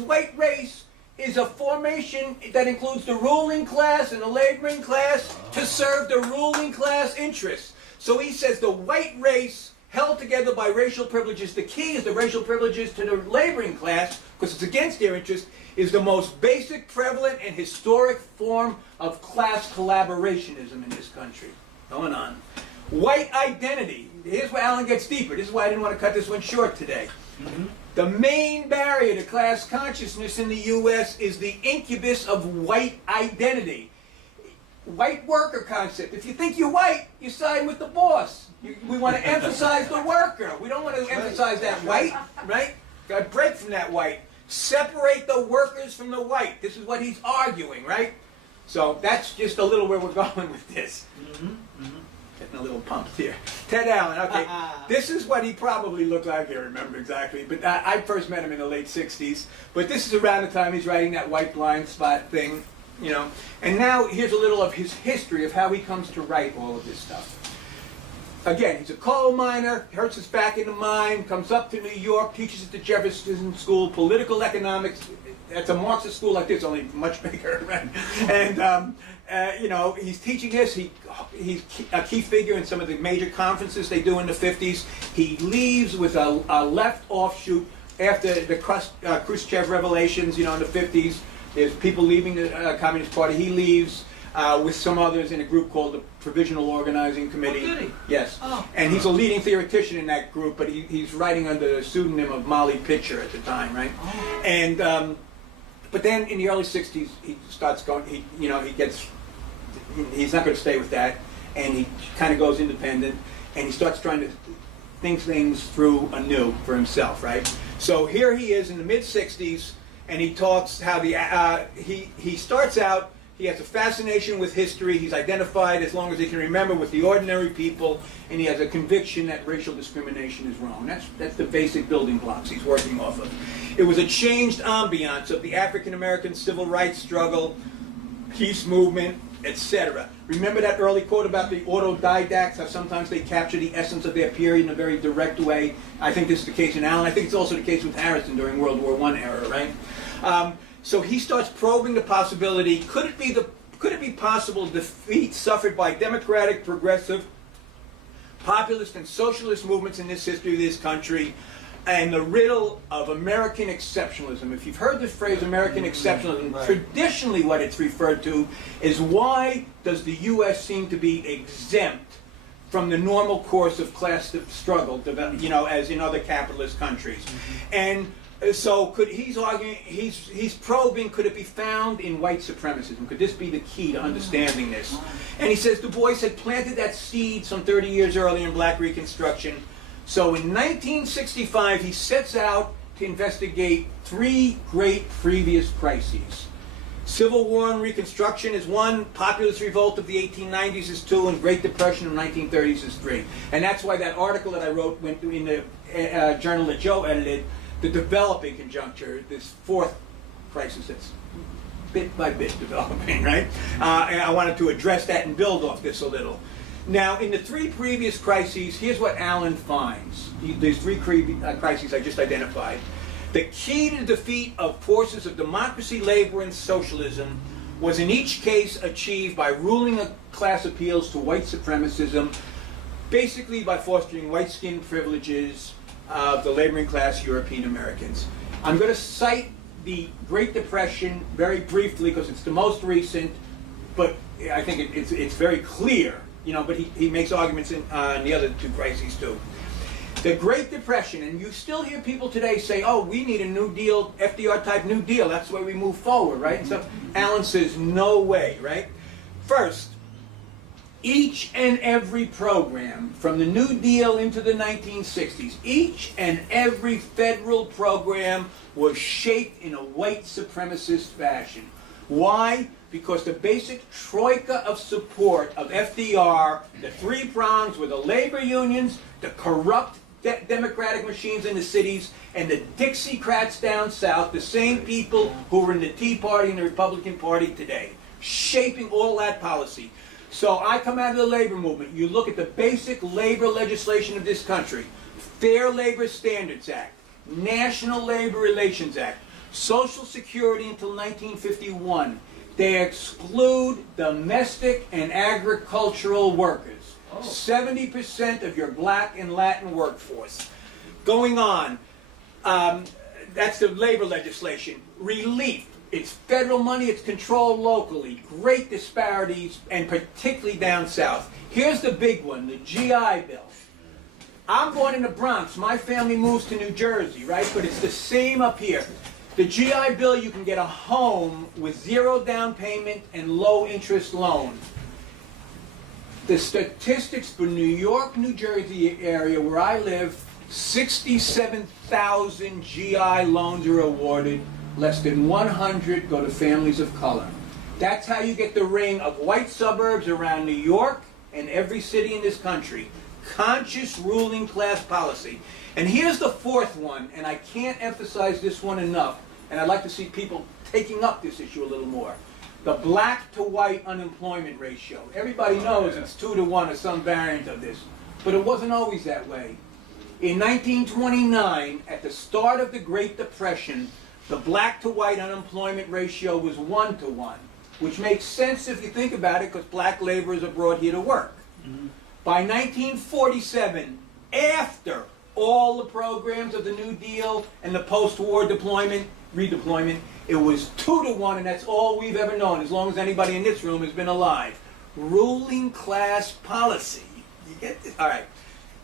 a formation that includes the ruling class and the laboring class to serve the ruling class interests. So he says the white race held together by racial privileges, the key is the racial privileges to the laboring class, because it's against their interest, is the most basic, prevalent, and historic form of class collaborationism in this country. Going on. White identity. Here's where Allen gets deeper. This is why I didn't want to cut this one short today. The main barrier to class consciousness in the U.S. is the incubus of white identity. White worker concept. If you think you're white, you side with the boss. We want to emphasize the worker. We don't want to emphasize that white, right? Got to break from that white. Separate the workers from the white. This is what he's arguing, right? So that's just a little where we're going with this. Getting a little pumped here. Ted Allen, okay. This is what he probably looked like. I can't remember exactly, but I first met him in the late 60s. But this is around the time he's writing that white blind spot thing, you know. And now here's a little of his history of how he comes to write all of this stuff. Again, he's a coal miner, hurts his back in the mine, comes up to New York, teaches at the Jefferson School, political economics. That's a Marxist school like this, only much bigger, right? And, you know, he's teaching this. He's a key figure in some of the major conferences they do in the 50s. He leaves with a left offshoot after the Khrushchev revelations, you know, in the 50s. There's people leaving the Communist Party. He leaves with some others in a group called the Provisional Organizing Committee. Oh, did he? Yes. Oh. And he's a leading theoretician in that group, but he's writing under the pseudonym of Molly Pitcher at the time, right? Oh. And but then in the early 60s, he starts going, he's not going to stay with that, and he kind of goes independent, and he starts trying to think things through anew for himself, right? So here he is in the mid-60s, and he talks how he starts out, he has a fascination with history, he's identified as long as he can remember with the ordinary people, and he has a conviction that racial discrimination is wrong. That's the basic building blocks he's working off of. It was a changed ambiance of the African-American civil rights struggle, peace movement, etc. Remember that early quote about the autodidacts, how sometimes they capture the essence of their period in a very direct way? I think this is the case in Allen. I think it's also the case with Harrison during World War I era, right? So he starts probing the possibility, could it be possible defeat suffered by democratic, progressive, populist, and socialist movements in this history of this country, and the riddle of American exceptionalism? If you've heard the phrase American exceptionalism, right. Traditionally what it's referred to is why does the U.S. seem to be exempt from the normal course of class struggle, you know, as in other capitalist countries. And so he's arguing, he's probing, could it be found in white supremacism? Could this be the key to understanding this? And he says Du Bois had planted that seed some 30 years earlier in Black Reconstruction. So in 1965, he sets out to investigate three great previous crises. Civil War and Reconstruction is one, populist revolt of the 1890s is two, and Great Depression of the 1930s is three. And that's why that article that I wrote went in the journal that Joe edited, the developing conjuncture, this fourth crisis that's bit by bit developing, right? And I wanted to address that and build off this a little. Now, in the three previous crises, here's what Allen finds. These three crises I just identified. The key to the defeat of forces of democracy, labor, and socialism was in each case achieved by ruling class appeals to white supremacism, basically by fostering white skin privileges of the laboring class European Americans. I'm going to cite the Great Depression very briefly because it's the most recent, but I think it's very clear, you know, but he makes arguments on the other two crises too. The Great Depression, and you still hear people today say, oh, we need a New Deal, FDR type New Deal, that's the way we move forward, right? And so Allen says, no way, right? First, each and every program from the New Deal into the 1960s, each and every federal program was shaped in a white supremacist fashion. Why? Because the basic troika of support of FDR, the three prongs were the labor unions, the corrupt democratic machines in the cities, and the Dixiecrats down south, the same people who were in the Tea Party and the Republican Party today, shaping all that policy. So I come out of the labor movement. You look at the basic labor legislation of this country: Fair Labor Standards Act, National Labor Relations Act, Social Security until 1951. They exclude domestic and agricultural workers. 70% of your black and Latin workforce. Going on, that's the labor legislation. Relief. It's federal money, it's controlled locally. Great disparities, and particularly down south. Here's the big one, the GI Bill. I'm born in the Bronx. My family moves to New Jersey, right? But it's the same up here. The GI Bill, you can get a home with zero down payment and low interest loan. The statistics for New York, New Jersey area where I live, 67,000 GI loans are awarded. Less than 100 go to families of color. That's how you get the ring of white suburbs around New York and every city in this country. Conscious ruling class policy. And here's the fourth one, and I can't emphasize this one enough, and I'd like to see people taking up this issue a little more. The black to white unemployment ratio. Everybody knows it's 2 to 1 or some variant of this, but it wasn't always that way. In 1929, at the start of the Great Depression, the black to white unemployment ratio was 1 to 1, which makes sense if you think about it, because black laborers are brought here to work. By 1947, after all the programs of the New Deal and the post-war redeployment, it was 2 to 1, and that's all we've ever known, as long as anybody in this room has been alive. Ruling class policy. You get this? All right.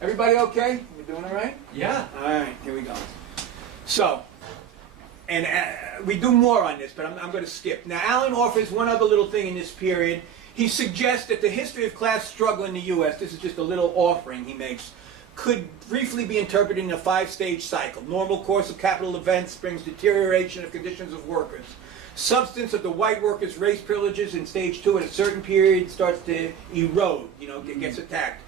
Everybody okay? We doing all right? Yeah. All right, here we go. So, and we do more on this, but I'm going to skip. Now, Allen offers one other little thing in this period. He suggests that the history of class struggle in the U.S., this is just a little offering he makes, could briefly be interpreted in a 5-stage cycle. Normal course of capital events brings deterioration of conditions of workers. Substance of the white workers' race privileges in stage 2 at a certain period starts to erode, you know, it gets attacked.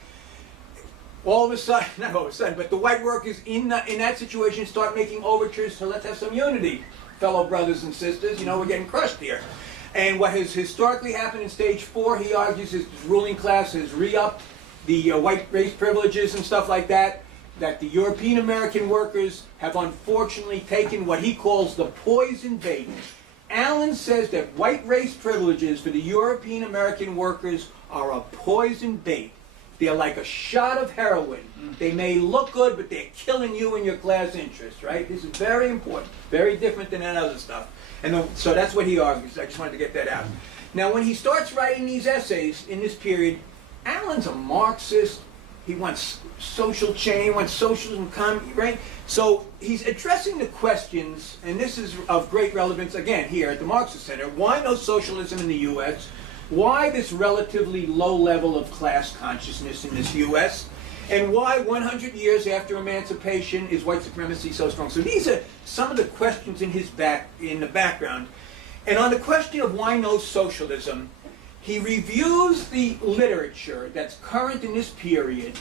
All of a sudden, not all of a sudden, but the white workers in that situation start making overtures to let's have some unity, fellow brothers and sisters, you know, we're getting crushed here. And what has historically happened in stage 4, he argues, is the ruling class has re-upped the white race privileges and stuff like that, that the European American workers have unfortunately taken what he calls the poison bait. Allen says that white race privileges for the European American workers are a poison bait. They're like a shot of heroin. They may look good, but they're killing you and your class interests, right? This is very important, very different than that other stuff. And so that's what he argues. I just wanted to get that out. Now, when he starts writing these essays in this period, Allen's a Marxist. He wants social change, he wants socialism, right? So he's addressing the questions, and this is of great relevance, again, here at the Marxist Center. Why no socialism in the U.S.? Why this relatively low level of class consciousness in this U.S.? And why 100 years after emancipation is white supremacy so strong? So these are some of the questions in the background. And on the question of why no socialism, he reviews the literature that's current in this period,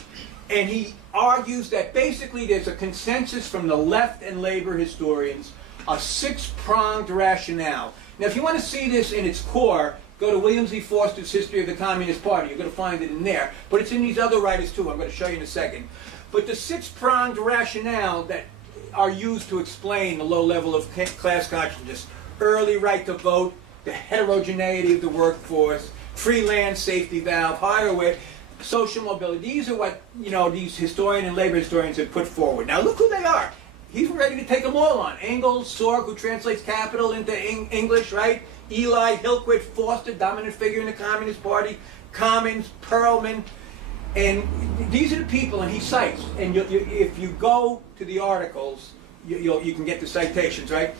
and he argues that basically there's a consensus from the left and labor historians, a 6-pronged rationale. Now, if you want to see this in its core, go to William Z. Forster's History of the Communist Party. You're going to find it in there. But it's in these other writers, too. I'm going to show you in a second. But the 6-pronged rationale that are used to explain the low level of class consciousness: early right to vote, the heterogeneity of the workforce, freelance safety valve, higher wage, social mobility. These are what, you know, these historian and labor historians have put forward. Now look who they are. He's ready to take them all on. Engels, Sorg, who translates capital into English, right? Eli, Hillquit, Foster, dominant figure in the Communist Party, Commons, Perlman. And these are the people, and he cites. And if you go to the articles, you can get the citations, right?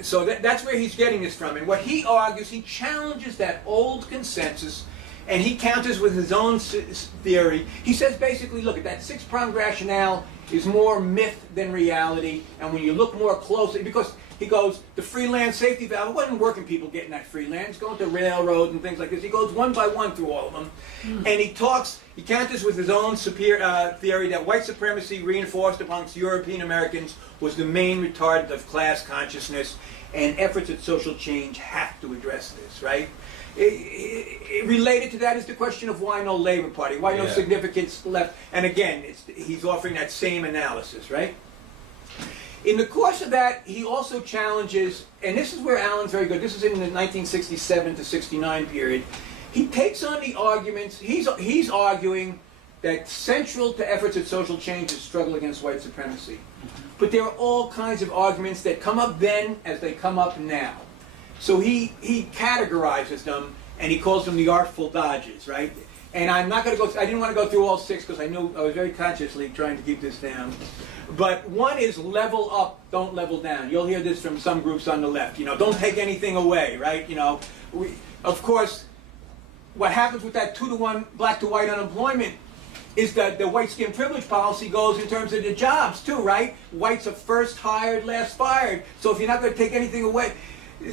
So that's where he's getting this from. And what he argues, he challenges that old consensus, and he counters with his own theory. He says basically, look, at that six-pronged rationale is more myth than reality, and when you look more closely, because he goes, the freelance safety valve, it wasn't working people getting that freelance, going to railroads and things like this. He goes one by one through all of them, and he counters with his own theory that white supremacy reinforced amongst European Americans was the main retardant of class consciousness, and efforts at social change have to address this, right? Related to that is the question of why no Labor Party, why no significance left, and again, he's offering that same analysis, right? In the course of that, he also challenges, and this is where Allen's very good, this is in the 1967 to 69 period, he takes on the arguments, he's arguing that central to efforts at social change is struggle against white supremacy. But there are all kinds of arguments that come up then as they come up now. So he categorizes them, and he calls them the artful dodges, right? And I'm not going to go, I didn't want to go through all six because I knew, I was very consciously trying to keep this down. But one is level up, don't level down. You'll hear this from some groups on the left, you know, don't take anything away, right? You know, of course, what happens with that 2-to-1 black to white unemployment is that the white skin privilege policy goes in terms of the jobs too, right? Whites are first hired, last fired. So if you're not going to take anything away,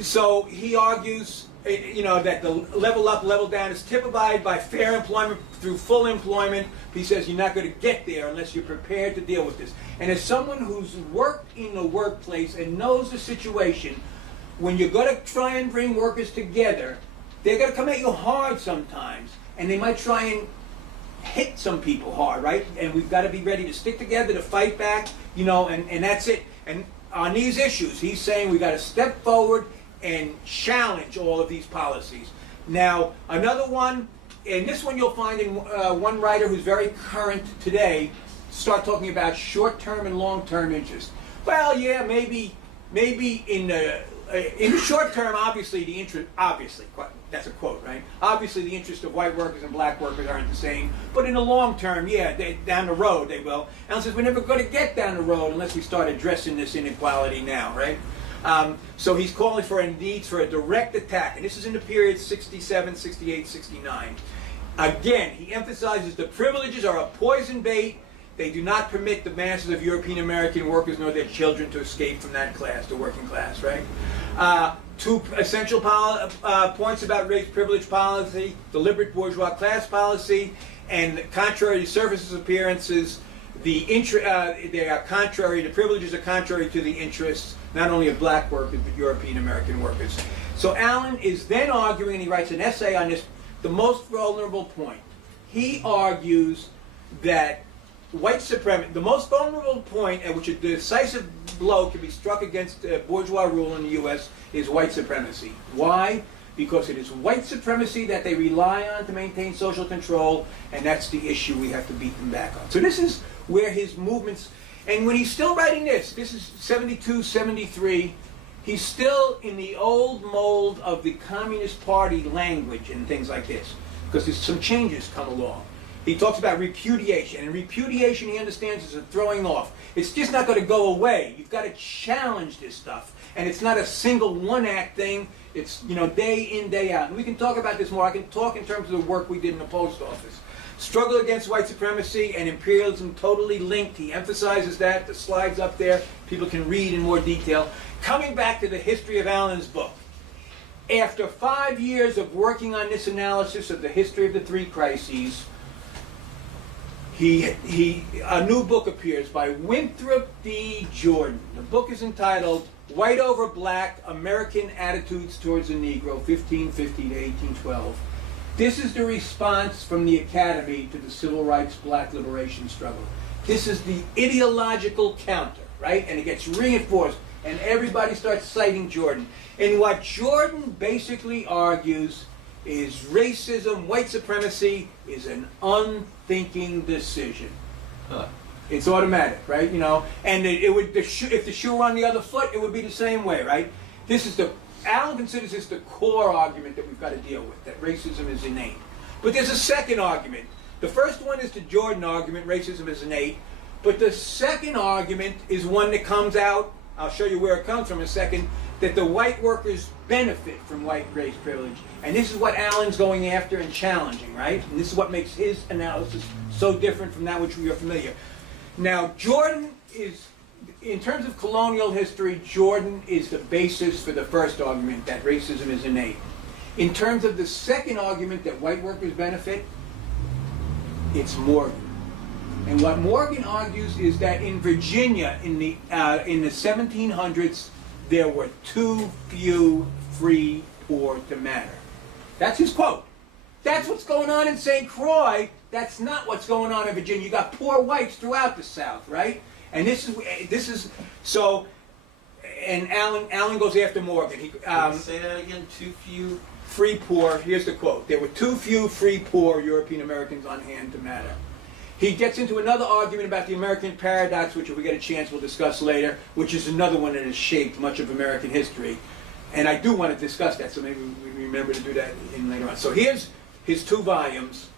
so he argues, you know, that the level up, level down is typified by fair employment through full employment. He says you're not going to get there unless you're prepared to deal with this. And as someone who's worked in the workplace and knows the situation, when you're going to try and bring workers together, they're going to come at you hard sometimes, and they might try and hit some people hard, right? And we've got to be ready to stick together, to fight back, you know, and that's it. And on these issues, he's saying we've got to step forward and challenge all of these policies. Now, another one, and this one you'll find in one writer who's very current today, start talking about short-term and long-term interest. Well, yeah, maybe in the short term, obviously the interest, that's a quote, right? Obviously the interest of white workers and black workers aren't the same, but in the long term, yeah, down the road they will. Alan says we're never going to get down the road unless we start addressing this inequality now, right? So he's calling for a need for a direct attack, and this is in the period 67, 68, 69. Again, he emphasizes the privileges are a poison bait. They do not permit the masses of European American workers nor their children to escape from that class, the working class, right? Two essential points about race privilege policy, deliberate bourgeois class policy, and contrary to services appearances, they are contrary, the privileges are contrary to the interests not only of black workers, but European American workers. So Allen is then arguing, and he writes an essay on this, the most vulnerable point. He argues that white supremacy, the most vulnerable point at which a decisive blow can be struck against bourgeois rule in the U.S. is white supremacy. Why? Because it is white supremacy that they rely on to maintain social control, and that's the issue we have to beat them back on. So this is where his movements, and when he's still writing this is 72, 73, he's still in the old mold of the Communist Party language and things like this, because there's some changes come along. He talks about repudiation, and repudiation he understands is a throwing off. It's just not going to go away. You've got to challenge this stuff, and it's not a single one-act thing. It's, you know, day in, day out. And we can talk about this more. I can talk in terms of the work we did in the post office. Struggle against white supremacy and imperialism totally linked. He emphasizes that. The slide's up there. People can read in more detail. Coming back to the history of Allen's book. After 5 years of working on this analysis of the history of the three crises, a new book appears by Winthrop D. Jordan. The book is entitled White Over Black, American Attitudes Towards the Negro, 1550 to 1812. This is the response from the Academy to the Civil Rights Black Liberation struggle. This is the ideological counter, right? And it gets reinforced And everybody starts citing Jordan. And what Jordan basically argues is racism, white supremacy, is an unthinking decision. Huh. It's automatic, right? You know, and if the shoe were on the other foot, it would be the same way, right? Alan considers this the core argument that we've got to deal with, that racism is innate. But there's a second argument. The first one is the Jordan argument, racism is innate. But the second argument is one that comes out, I'll show you where it comes from in a second, that the white workers benefit from white race privilege. And this is what Alan's going after and challenging, right? And this is what makes his analysis so different from that which we are familiar. Now, Jordan is, in terms of colonial history, Jordan is the basis for the first argument, that racism is innate. In terms of the second argument, that white workers benefit, it's Morgan. And what Morgan argues is that in Virginia, in the 1700s, there were too few free poor to matter. That's his quote. That's what's going on in St. Croix. That's not what's going on in Virginia. You got poor whites throughout the South, right? And this is so. And Alan goes after Morgan. Say that again. Too few free poor. Here's the quote: "There were too few free poor European Americans on hand to matter." He gets into another argument about the American paradox, which if we get a chance we'll discuss later, which is another one that has shaped much of American history. And I do want to discuss that, so maybe we remember to do that in later on. So here's his 2 volumes.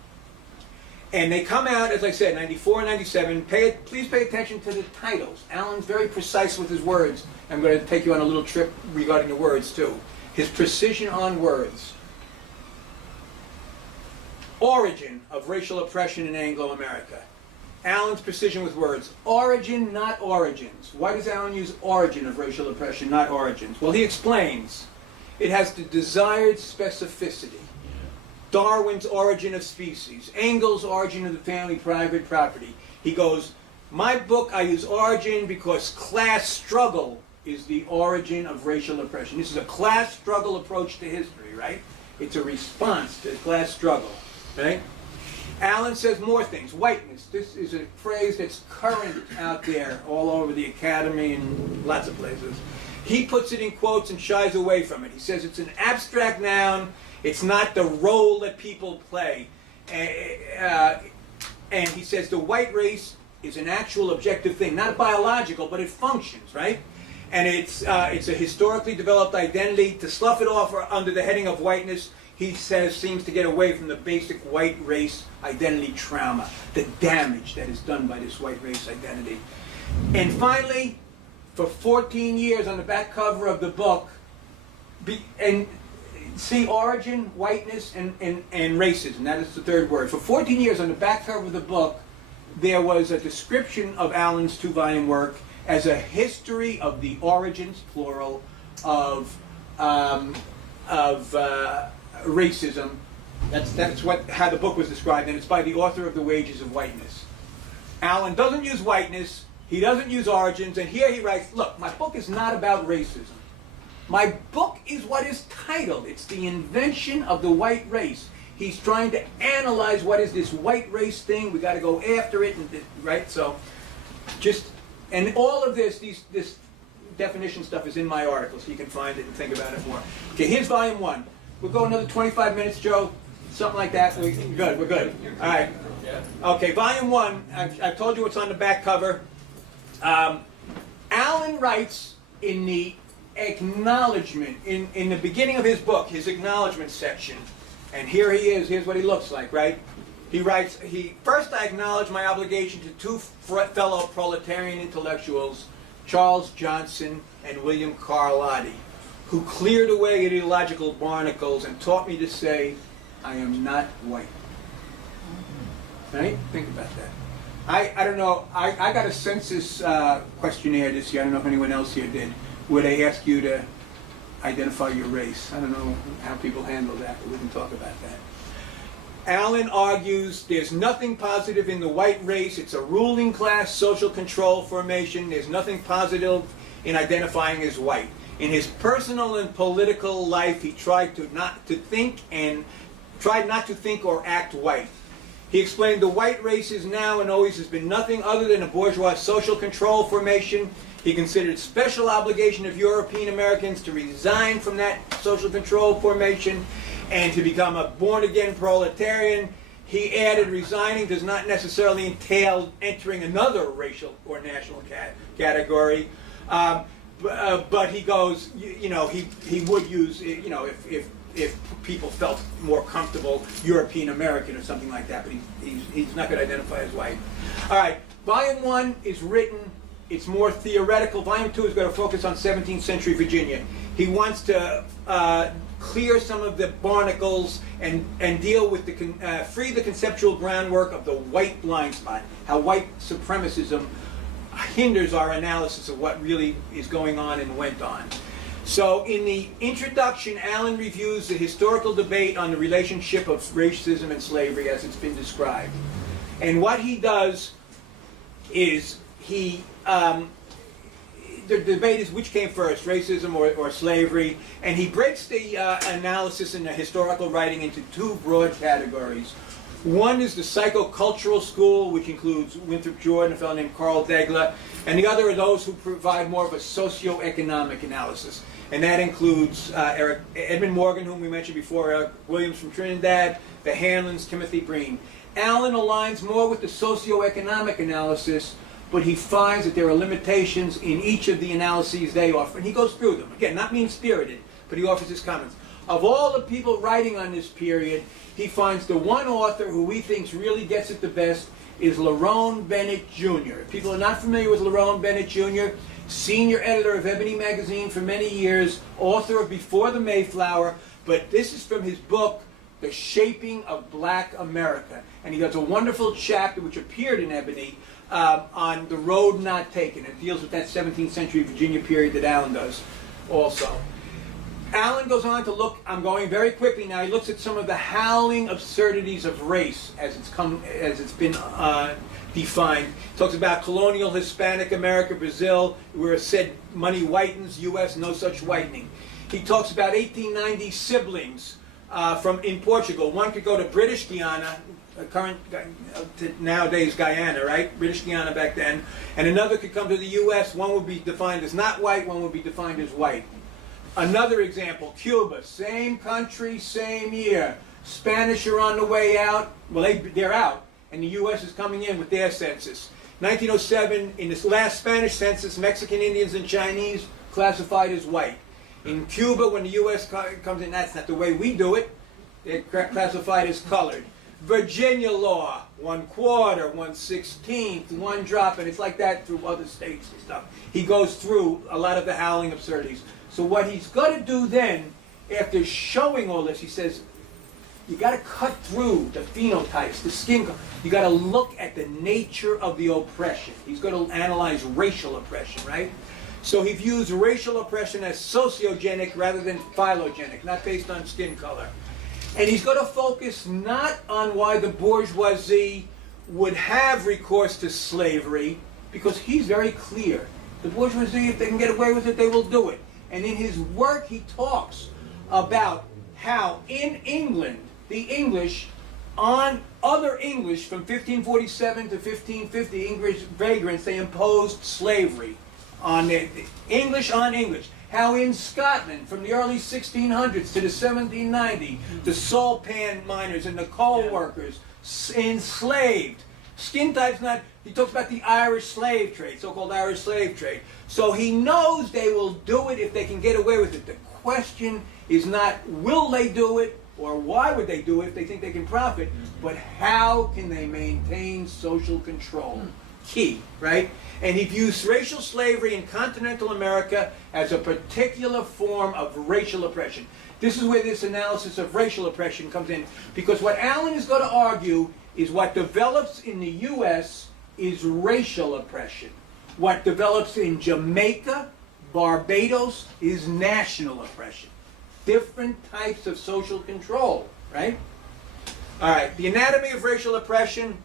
And they come out, as I said, 94 and 97. Please pay attention to the titles. Alan's very precise with his words. I'm going to take you on a little trip regarding the words, too. His precision on words. Origin of racial oppression in Anglo-America. Alan's precision with words. Origin, not origins. Why does Alan use origin of racial oppression, not origins? Well, he explains. It has the desired specificity. Darwin's Origin of Species. Engel's Origin of the Family Private Property. He goes, my book, I use origin because class struggle is the origin of racial oppression. This is a class struggle approach to history, right? It's a response to class struggle. Right? Alan says more things. Whiteness. This is a phrase that's current out there all over the academy and lots of places. He puts it in quotes and shies away from it. He says it's an abstract noun. It's not the role that people play. And he says the white race is an actual objective thing, not biological, but it functions, right? And it's a historically developed identity. To slough it off under the heading of whiteness, he says, seems to get away from the basic white race identity trauma, the damage that is done by this white race identity. And finally, for 14 years on the back cover of the book, and see origin, whiteness, and racism. That is the third word. For 14 years on the back cover of the book, there was a description of Alan's 2-volume work as a history of the origins, plural, of racism. That's how the book was described, and it's by the author of The Wages of Whiteness. Alan doesn't use whiteness, he doesn't use origins, and here he writes, look, my book is not about racism. My book is what is titled. It's the invention of the white race. He's trying to analyze what is this white race thing. We got to go after it, right? So, and all of this definition stuff is in my article, so you can find it and think about it more. Okay, here's volume 1. We'll go another 25 minutes, Joe. Something like that. We're good. All right. Okay, volume 1. I've told you what's on the back cover. Alan writes in the acknowledgement, in the beginning of his book, his acknowledgement section, and here he is, here's what he looks like, right? He writes, first I acknowledge my obligation to 2 fellow proletarian intellectuals, Charles Johnson and William Carlotti, who cleared away ideological barnacles and taught me to say, I am not white. Right? Think about that. I don't know, I got a census questionnaire this year, I don't know if anyone else here did, where they ask you to identify your race. I don't know how people handle that, but we can talk about that. Alan argues there's nothing positive in the white race. It's a ruling class social control formation. There's nothing positive in identifying as white. In his personal and political life, he tried not to think or act white. He explained the white race is now and always has been nothing other than a bourgeois social control formation. He considered special obligation of European Americans to resign from that social control formation and to become a born-again proletarian. He added resigning does not necessarily entail entering another racial or national category. But he goes, he would use, if people felt more comfortable European American or something like that, but he's not going to identify as white. All right, Volume 1 is written, it's more theoretical. Volume 2 is going to focus on 17th century Virginia. He wants to clear some of the barnacles and deal with free the conceptual groundwork of the white blind spot, how white supremacism hinders our analysis of what really is going on and went on. So in the introduction, Allen reviews the historical debate on the relationship of racism and slavery as it's been described. And what he does is the debate is which came first, racism or slavery, and he breaks the analysis in the historical writing into two broad categories. One is the psychocultural school, which includes Winthrop Jordan, a fellow named Carl Degler, and the other are those who provide more of a socioeconomic analysis. And that includes Edmund Morgan, whom we mentioned before, Eric Williams from Trinidad, the Hanlons, Timothy Greene. Allen aligns more with the socioeconomic analysis, but he finds that there are limitations in each of the analyses they offer. And he goes through them. Again, not mean-spirited, but he offers his comments. Of all the people writing on this period, he finds the one author who he thinks really gets it the best is Lerone Bennett Jr. If people are not familiar with Lerone Bennett Jr., senior editor of Ebony magazine for many years, author of Before the Mayflower, but this is from his book, The Shaping of Black America. And he does a wonderful chapter which appeared in Ebony on the road not taken. It deals with that 17th century Virginia period that Allen does also. Allen goes on to look, I'm going very quickly now, he looks at some of the howling absurdities of race as it's been defined. He talks about colonial Hispanic America, Brazil, where it said money whitens, U.S., no such whitening. He talks about 1890 siblings in Portugal. One could go to British Guiana, nowadays Guyana, right? British Guiana back then. And another could come to the U.S. One would be defined as not white, one would be defined as white. Another example, Cuba, same country, same year. Spanish are on the way out. Well, they're out, and the U.S. is coming in with their census. 1907, in this last Spanish census, Mexican Indians and Chinese classified as white. In Cuba, when the U.S. comes in, that's not the way we do it. They're classified as colored. Virginia law, 1/4, 1/16, 1 drop, and it's like that through other states and stuff. He goes through a lot of the howling absurdities. So what he's got to do then, after showing all this, he says, you got to cut through the phenotypes, the skin color. You got to look at the nature of the oppression. He's going to analyze racial oppression, right? So he views racial oppression as sociogenic rather than phylogenic, not based on skin color. And he's going to focus not on why the bourgeoisie would have recourse to slavery, because he's very clear. The bourgeoisie, if they can get away with it, they will do it. And in his work, he talks about how in England, the English, on other English from 1547 to 1550, English vagrants, they imposed slavery on the English on English. How in Scotland, from the early 1600s to the 1790, the salt pan miners and the coal workers enslaved. Skin type's not, he talks about the Irish slave trade, so-called Irish slave trade. So he knows they will do it if they can get away with it. The question is not will they do it or why would they do it if they think they can profit, but how can they maintain social control? Key, right? And he views racial slavery in continental America as a particular form of racial oppression. This is where this analysis of racial oppression comes in, because what Allen is going to argue is what develops in the U.S. is racial oppression. What develops in Jamaica, Barbados, is national oppression. Different types of social control, right? All right, the anatomy of racial oppression.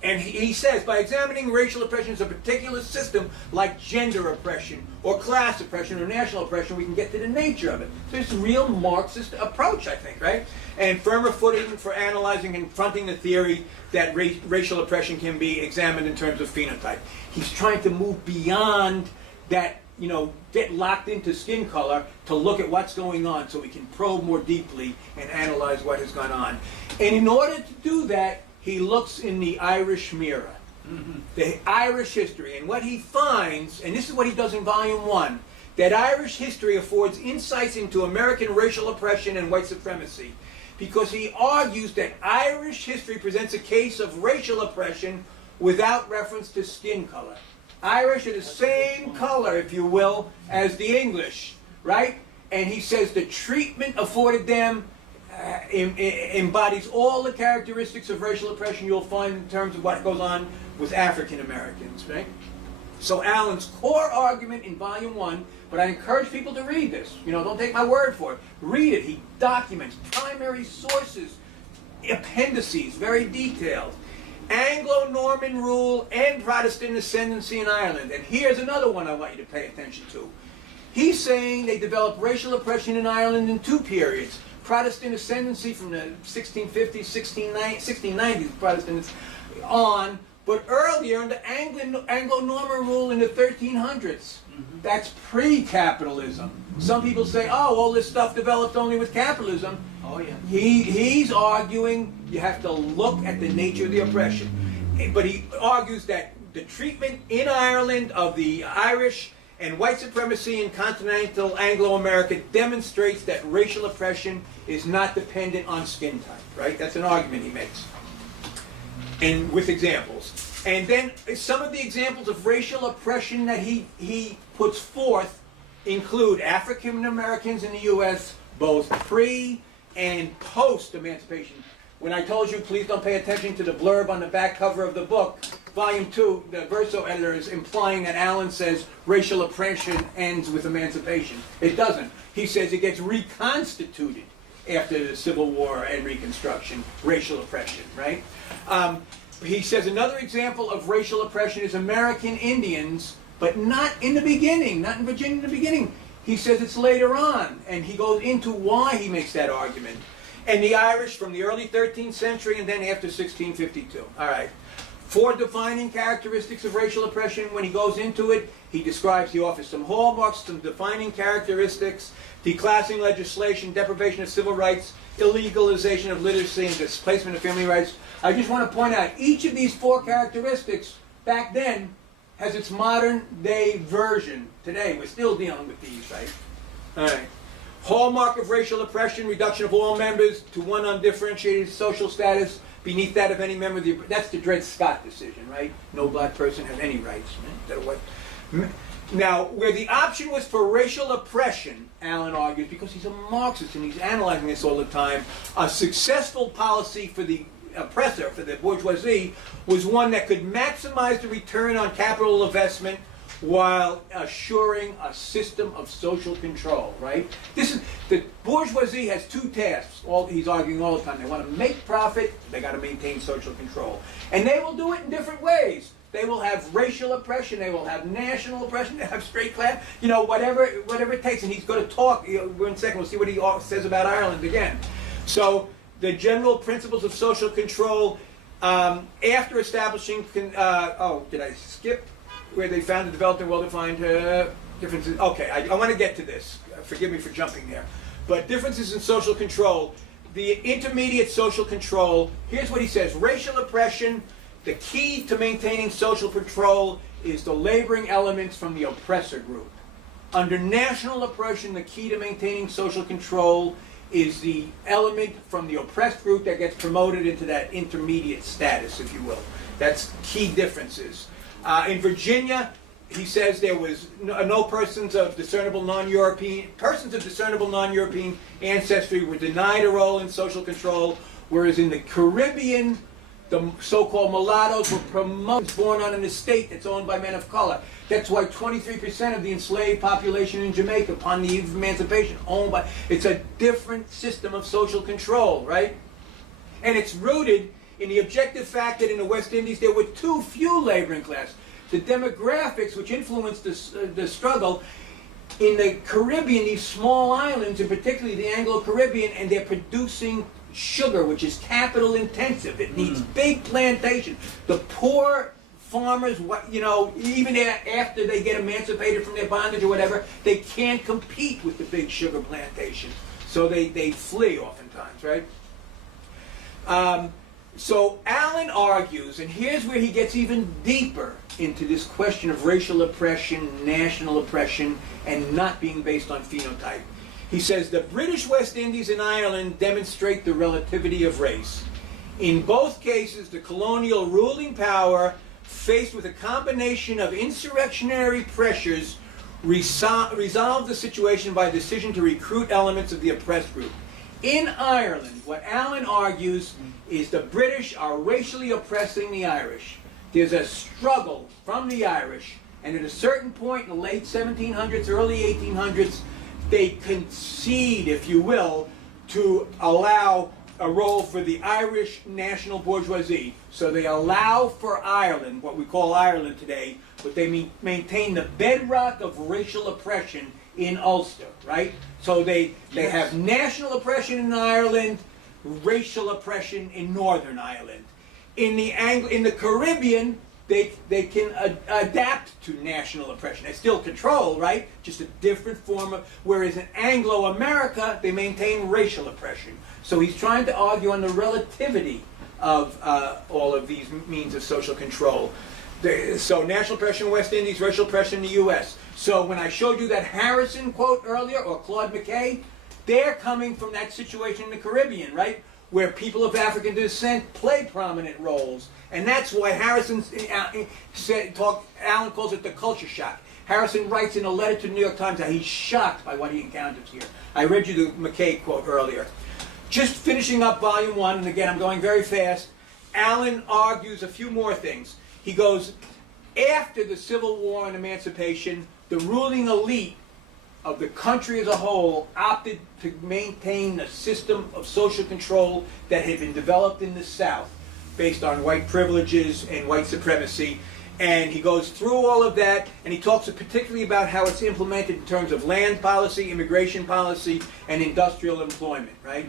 And he says, by examining racial oppression as a particular system like gender oppression or class oppression or national oppression, we can get to the nature of it. So it's a real Marxist approach, I think, right? And firmer footing for analyzing and confronting the theory that racial oppression can be examined in terms of phenotype. He's trying to move beyond that, you know, get locked into skin color to look at what's going on so we can probe more deeply and analyze what has gone on. And in order to do that, he looks in the Irish mirror, the Irish history, and what he finds, and this is what he does in Volume 1, that Irish history affords insights into American racial oppression and white supremacy, because he argues that Irish history presents a case of racial oppression without reference to skin color. Irish are the same color, if you will, as the English, right? And he says the treatment afforded them embodies all the characteristics of racial oppression you'll find in terms of what goes on with African Americans, right? So Allen's core argument in Volume 1, but I encourage people to read this. You know, don't take my word for it. Read it. He documents primary sources, appendices, very detailed. Anglo-Norman rule and Protestant ascendancy in Ireland. And here's another one I want you to pay attention to. He's saying they developed racial oppression in Ireland in two periods. Protestant ascendancy from the 1650s, 1690s, Protestants on, but earlier in the Anglo-Norman rule in the 1300s. That's pre-capitalism. Some people say, oh, all this stuff developed only with capitalism. Oh, yeah. He's arguing you have to look at the nature of the oppression. But he argues that the treatment in Ireland of the Irish and white supremacy in continental Anglo-America demonstrates that racial oppression is not dependent on skin type, right? That's an argument he makes. And with examples. And then some of the examples of racial oppression that he puts forth include African Americans in the U.S., both pre and post-emancipation. When I told you, please don't pay attention to the blurb on the back cover of the book, Volume 2, the Verso editor is implying that Allen says racial oppression ends with emancipation. It doesn't. He says it gets reconstituted after the Civil War and Reconstruction, racial oppression, right? He says another example of racial oppression is American Indians, but not in the beginning, not in Virginia in the beginning. He says it's later on, and he goes into why he makes that argument. And the Irish from the early 13th century and then after 1652. All right. 4 defining characteristics of racial oppression. When he goes into it, he describes he offers some hallmarks, some defining characteristics, declassing legislation, deprivation of civil rights, illegalization of literacy, and displacement of family rights. I just want to point out, each of these 4 characteristics back then has its modern day version today. We're still dealing with these, right? All right. Hallmark of racial oppression, reduction of all members to one undifferentiated social status beneath that of any member of the... That's the Dred Scott decision, right? No black person has any rights. Now, where the option was for racial oppression, Allen argues, because he's a Marxist and he's analyzing this all the time, a successful policy for the oppressor, for the bourgeoisie, was one that could maximize the return on capital investment while assuring a system of social control, right? This is, the bourgeoisie has 2 tasks, he's arguing all the time. They want to make profit, they got to maintain social control. And they will do it in different ways. They will have racial oppression, they will have national oppression, they have straight class, you know, whatever it takes. And he's going to talk, in a second, we'll see what he says about Ireland again. So, the general principles of social control, after establishing, did I skip? Where they found and developed and well-defined differences. Okay, I want to get to this. Forgive me for jumping there. But differences in social control. The intermediate social control, here's what he says. Racial oppression, the key to maintaining social control is the laboring elements from the oppressor group. Under national oppression, the key to maintaining social control is the element from the oppressed group that gets promoted into that intermediate status, if you will. That's key differences. In Virginia, he says there was no persons of discernible non-European ancestry were denied a role in social control, whereas in the Caribbean, the so-called mulattoes were promoted, born on an estate that's owned by men of color. That's why 23% of the enslaved population in Jamaica, upon the eve of emancipation, owned by... It's a different system of social control, right? And it's rooted in the objective fact that in the West Indies there were too few laboring class. The demographics which influenced the struggle in the Caribbean, these small islands, and particularly the Anglo-Caribbean, and they're producing sugar, which is capital intensive. It needs big plantations. The poor farmers, even after they get emancipated from their bondage or whatever, they can't compete with the big sugar plantations. So they flee oftentimes, right? So Allen argues, and here's where he gets even deeper into this question of racial oppression, national oppression, and not being based on phenotype. He says the British West Indies and Ireland demonstrate the relativity of race. In both cases, the colonial ruling power, faced with a combination of insurrectionary pressures, resolved the situation by decision to recruit elements of the oppressed group. In Ireland, what Allen argues is the British are racially oppressing the Irish. There's a struggle from the Irish, and at a certain point in the late 1700s, early 1800s, they concede, if you will, to allow a role for the Irish national bourgeoisie. So they allow for Ireland, what we call Ireland today, but they maintain the bedrock of racial oppression in Ulster, right? So they have national oppression in Ireland, racial oppression in Northern Ireland. In the Caribbean, they can adapt to national oppression. They still control, right? Just a different form of, whereas in Anglo-America, they maintain racial oppression. So he's trying to argue on the relativity of all of these means of social control. So national oppression in West Indies, racial oppression in the U.S. So when I showed you that Harrison quote earlier, or Claude McKay, they're coming from that situation in the Caribbean, right? Where people of African descent play prominent roles. And that's why Harrison Allen calls it the culture shock. Harrison writes in a letter to the New York Times that he's shocked by what he encounters here. I read you the McKay quote earlier. Just finishing up volume 1, and again I'm going very fast, Allen argues a few more things. He goes, after the Civil War and emancipation, the ruling elite of the country as a whole opted to maintain the system of social control that had been developed in the South based on white privileges and white supremacy. And he goes through all of that, and he talks particularly about how it's implemented in terms of land policy, immigration policy, and industrial employment, right?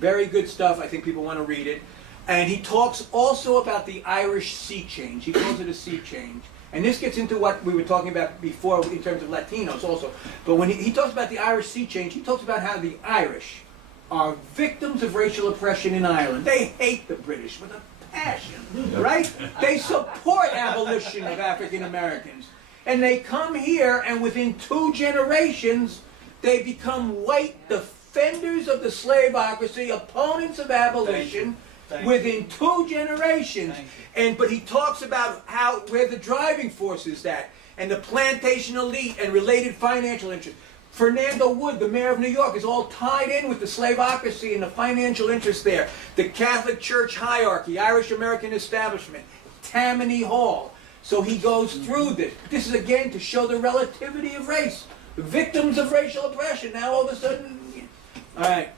Very good stuff. I think people want to read it. And he talks also about the Irish sea change. He calls it a sea change. And this gets into what we were talking about before in terms of Latinos also. But when he talks about the Irish sea change, he talks about how the Irish are victims of racial oppression in Ireland. They hate the British with a passion, right? They support abolition of African Americans. And they come here, and within 2 generations, they become white defenders of the slaveocracy, opponents of abolition, within 2 generations. But he talks about where the driving force is that, and the plantation elite and related financial interests. Fernando Wood, the mayor of New York, is all tied in with the slaveocracy and the financial interests there. The Catholic Church hierarchy, Irish American establishment, Tammany Hall. So he goes through this. This is again to show the relativity of race. Victims of racial oppression. Now all of a sudden, all right.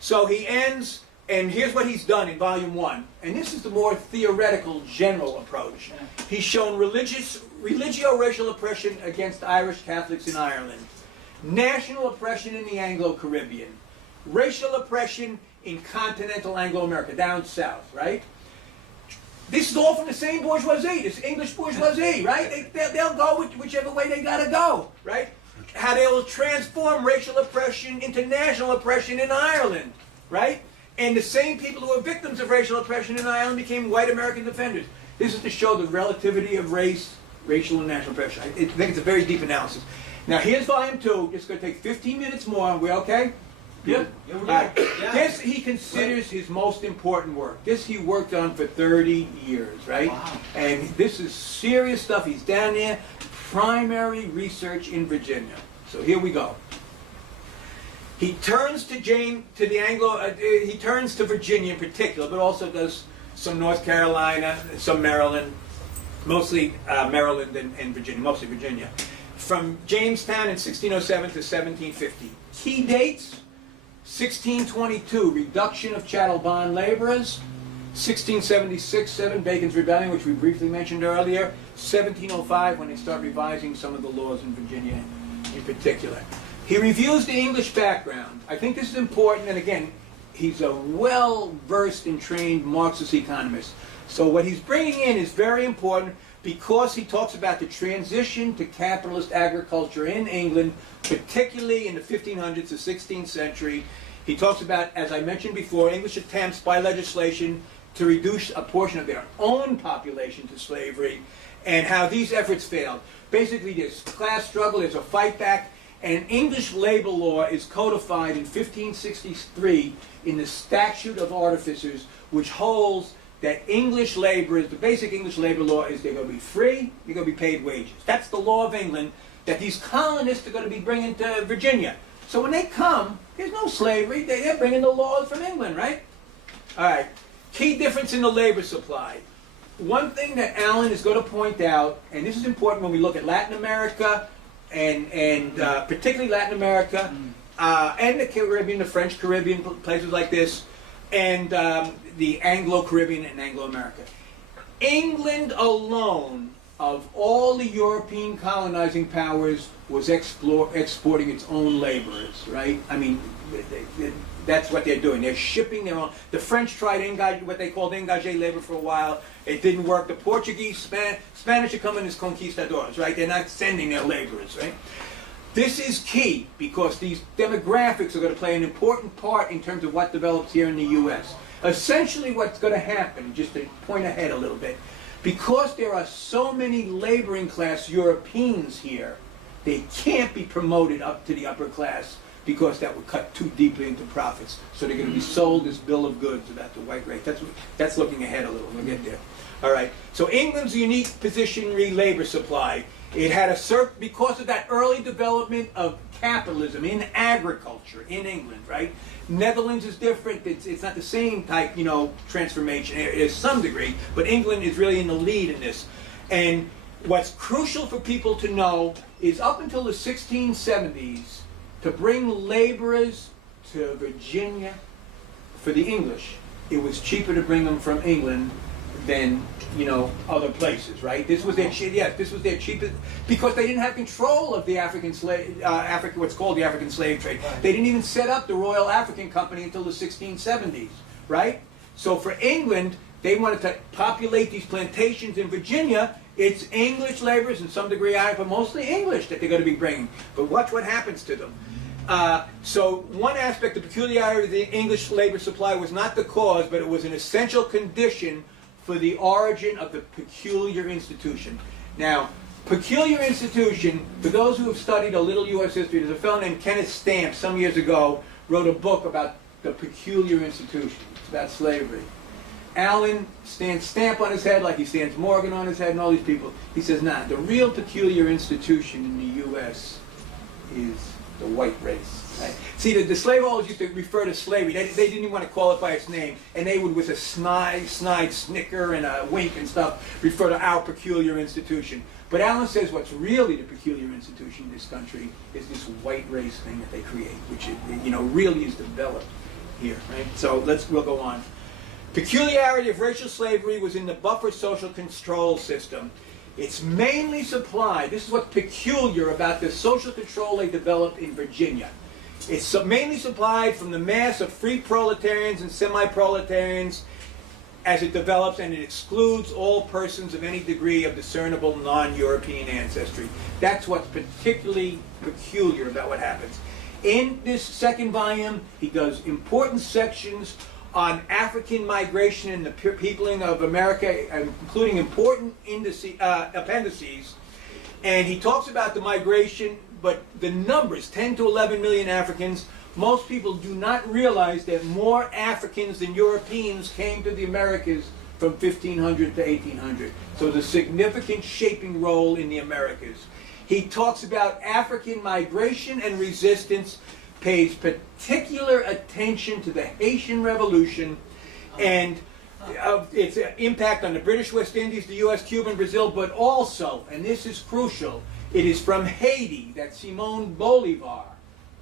So he ends. And here's what he's done in volume 1. And this is the more theoretical, general approach. He's shown religio-racial oppression against Irish Catholics in Ireland, national oppression in the Anglo-Caribbean, racial oppression in continental Anglo-America, down south, right? This is all from the same bourgeoisie, this English bourgeoisie, right? They'll go whichever way they gotta go, right? How they will transform racial oppression into national oppression in Ireland, right? And the same people who were victims of racial oppression in Ireland became white American defenders. This is to show the relativity of race, racial and national oppression. I think it's a very deep analysis. Now here's volume 2. It's going to take 15 minutes more. Are we okay? Yeah. This he considers his most important work. This he worked on for 30 years, right? Wow. And this is serious stuff. He's down there, primary research in Virginia. So here we go. He turns to he turns to Virginia in particular, but also does some North Carolina, some Maryland, mostly Maryland and Virginia, mostly Virginia. From Jamestown in 1607 to 1750. Key dates: 1622, reduction of chattel bond laborers. 1676, Bacon's Rebellion, which we briefly mentioned earlier. 1705, when they start revising some of the laws in Virginia in particular. He reviews the English background. I think this is important, and again, he's a well-versed and trained Marxist economist. So what he's bringing in is very important because he talks about the transition to capitalist agriculture in England, particularly in the 1500s to 16th century. He talks about, as I mentioned before, English attempts by legislation to reduce a portion of their own population to slavery, and how these efforts failed. Basically, there's class struggle, there's a fight back, and English labor law is codified in 1563 in the Statute of Artificers, which holds that English laborers, the basic English labor law is they're going to be free, they're going to be paid wages. That's the law of England that these colonists are going to be bringing to Virginia. So when they come, there's no slavery, they're bringing the laws from England, right? All right. Key difference in the labor supply. One thing that Alan is going to point out, and this is important when we look at Latin America, and particularly Latin America, and the Caribbean, the French Caribbean, places like this, and the Anglo-Caribbean and Anglo-America. England alone, of all the European colonizing powers, was exporting its own laborers, right? I mean, that's what they're doing. They're shipping their own. The French tried what they called engagé labor for a while. It didn't work. The Portuguese, Spanish are coming as conquistadors, right? They're not sending their laborers, right? This is key because these demographics are going to play an important part in terms of what develops here in the U.S. Essentially what's going to happen, just to point ahead a little bit, because there are so many laboring class Europeans here, they can't be promoted up to the upper class because that would cut too deeply into profits. So they're going to be sold as bill of goods about the white race. That's looking ahead a little. We'll get there. All right. So England's unique position labor supply. It had a because of that early development of capitalism in agriculture in England, right? Netherlands is different. It's not the same type, transformation. There's some degree, but England is really in the lead in this. And what's crucial for people to know is up until the 1670s, to bring laborers to Virginia for the English, it was cheaper to bring them from England than other places, right? This was their this was their cheapest, because they didn't have control of the African slave, what's called the African slave trade. They didn't even set up the Royal African Company until the 1670s, right? So for England, they wanted to populate these plantations in Virginia. It's English laborers and some degree Irish, but mostly English that they're going to be bringing. But watch what happens to them. So one aspect, the peculiarity of the English labor supply was not the cause, but it was an essential condition for the origin of the peculiar institution. Now, peculiar institution, for those who have studied a little U.S. history, there's a fellow named Kenneth Stamp some years ago wrote a book about the peculiar institution. It's about slavery. Allen stands Stamp on his head like he stands Morgan on his head and all these people. He says, nah, the real peculiar institution in the U.S. is the white race. Right? See, the slaveholders used to refer to slavery. They didn't even want to call it by its name. And they would, with a snide snicker and a wink and stuff, refer to our peculiar institution. But Allen says what's really the peculiar institution in this country is this white race thing that they create, which really is developed here. Right? So we'll go on. Peculiarity of racial slavery was in the buffer social control system. It's mainly supplied, this is what's peculiar about the social control they developed in Virginia. It's mainly supplied from the mass of free proletarians and semi-proletarians as it develops, and it excludes all persons of any degree of discernible non-European ancestry. That's what's particularly peculiar about what happens. In this second volume, he does important sections on African migration and the peopling of America, including important appendices. And he talks about the migration, but the numbers, 10 to 11 million Africans, most people do not realize that more Africans than Europeans came to the Americas from 1500 to 1800. So there's a significant shaping role in the Americas. He talks about African migration and resistance, pays particular attention to the Haitian Revolution and its impact on the British West Indies, the U.S., Cuba, Brazil, but also, and this is crucial, it is from Haiti that Simon Bolivar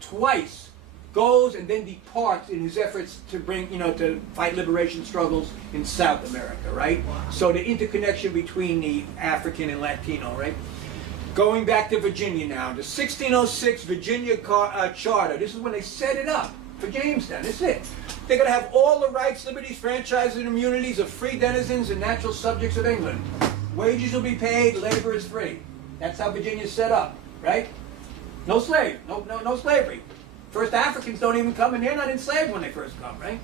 twice goes and then departs in his efforts to bring, to fight liberation struggles in South America, right? So the interconnection between the African and Latino, right? Going back to Virginia now, the 1606 Virginia Charter, this is when they set it up for Jamestown, that's it. They're going to have all the rights, liberties, franchises, and immunities of free denizens and natural subjects of England. Wages will be paid, labor is free. That's how Virginia's set up, right? No slave, no slavery. First Africans don't even come, and they're not enslaved when they first come, right?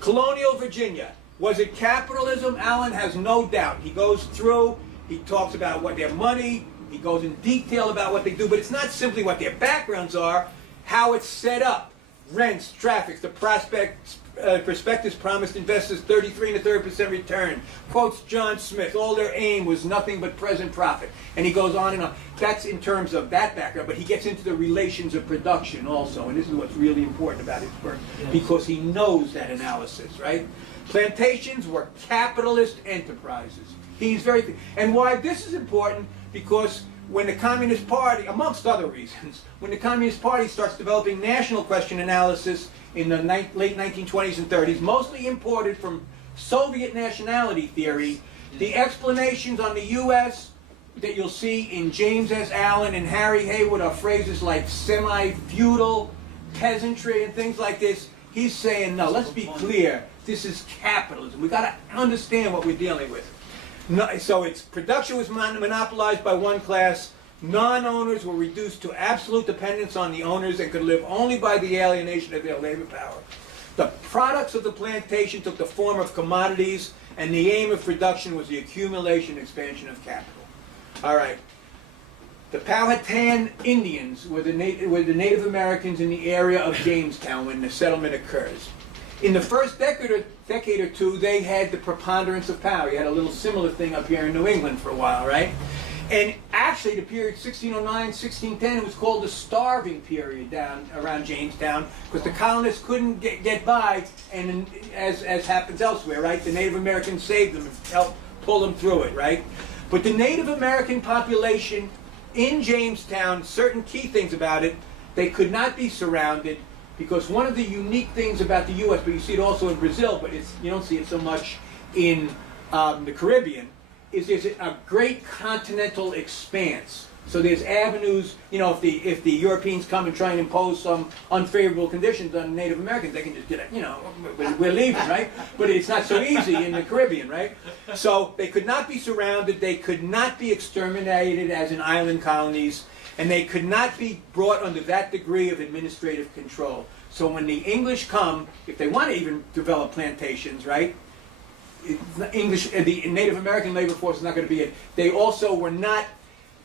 Colonial Virginia. Was it capitalism? Allen has no doubt. He goes through, he talks about what their money, he goes in detail about what they do, but it's not simply what their backgrounds are, how it's set up. Rents, traffics, the prospectus promised investors 33 1/3% return. Quotes John Smith, all their aim was nothing but present profit. And he goes on and on. That's in terms of that background, but he gets into the relations of production also, and this is what's really important about his work, because he knows that analysis, right? Plantations were capitalist enterprises. He's very, and why this is important, because when the Communist Party, amongst other reasons, when the Communist Party starts developing national question analysis in the late 1920s and 30s, mostly imported from Soviet nationality theory, the explanations on the U.S. that you'll see in James S. Allen and Harry Haywood are phrases like semi-feudal, peasantry, and things like this. He's saying, no, let's be clear, this is capitalism. We've got to understand what we're dealing with. No, so its production was monopolized by one class. Non-owners were reduced to absolute dependence on the owners and could live only by the alienation of their labor power. The products of the plantation took the form of commodities, and the aim of production was the accumulation and expansion of capital. All right. The Powhatan Indians were the Native Americans in the area of Jamestown when the settlement occurs. In the first decade or two, they had the preponderance of power. You had a little similar thing up here in New England for a while, right? And actually, the period 1609, 1610, it was called the starving period down around Jamestown, because the colonists couldn't get by, and as happens elsewhere, right? The Native Americans saved them and helped pull them through it, right? But the Native American population in Jamestown, certain key things about it, they could not be surrounded, because one of the unique things about the U.S., but you see it also in Brazil, but you don't see it so much in the Caribbean, is there's a great continental expanse. So there's avenues, if the Europeans come and try and impose some unfavorable conditions on Native Americans, they can just get it, we're leaving, right? But it's not so easy in the Caribbean, right? So they could not be surrounded, they could not be exterminated as in island colonies, and they could not be brought under that degree of administrative control. So when the English come, if they want to even develop plantations, right? The Native American labor force is not going to be it. They also were not,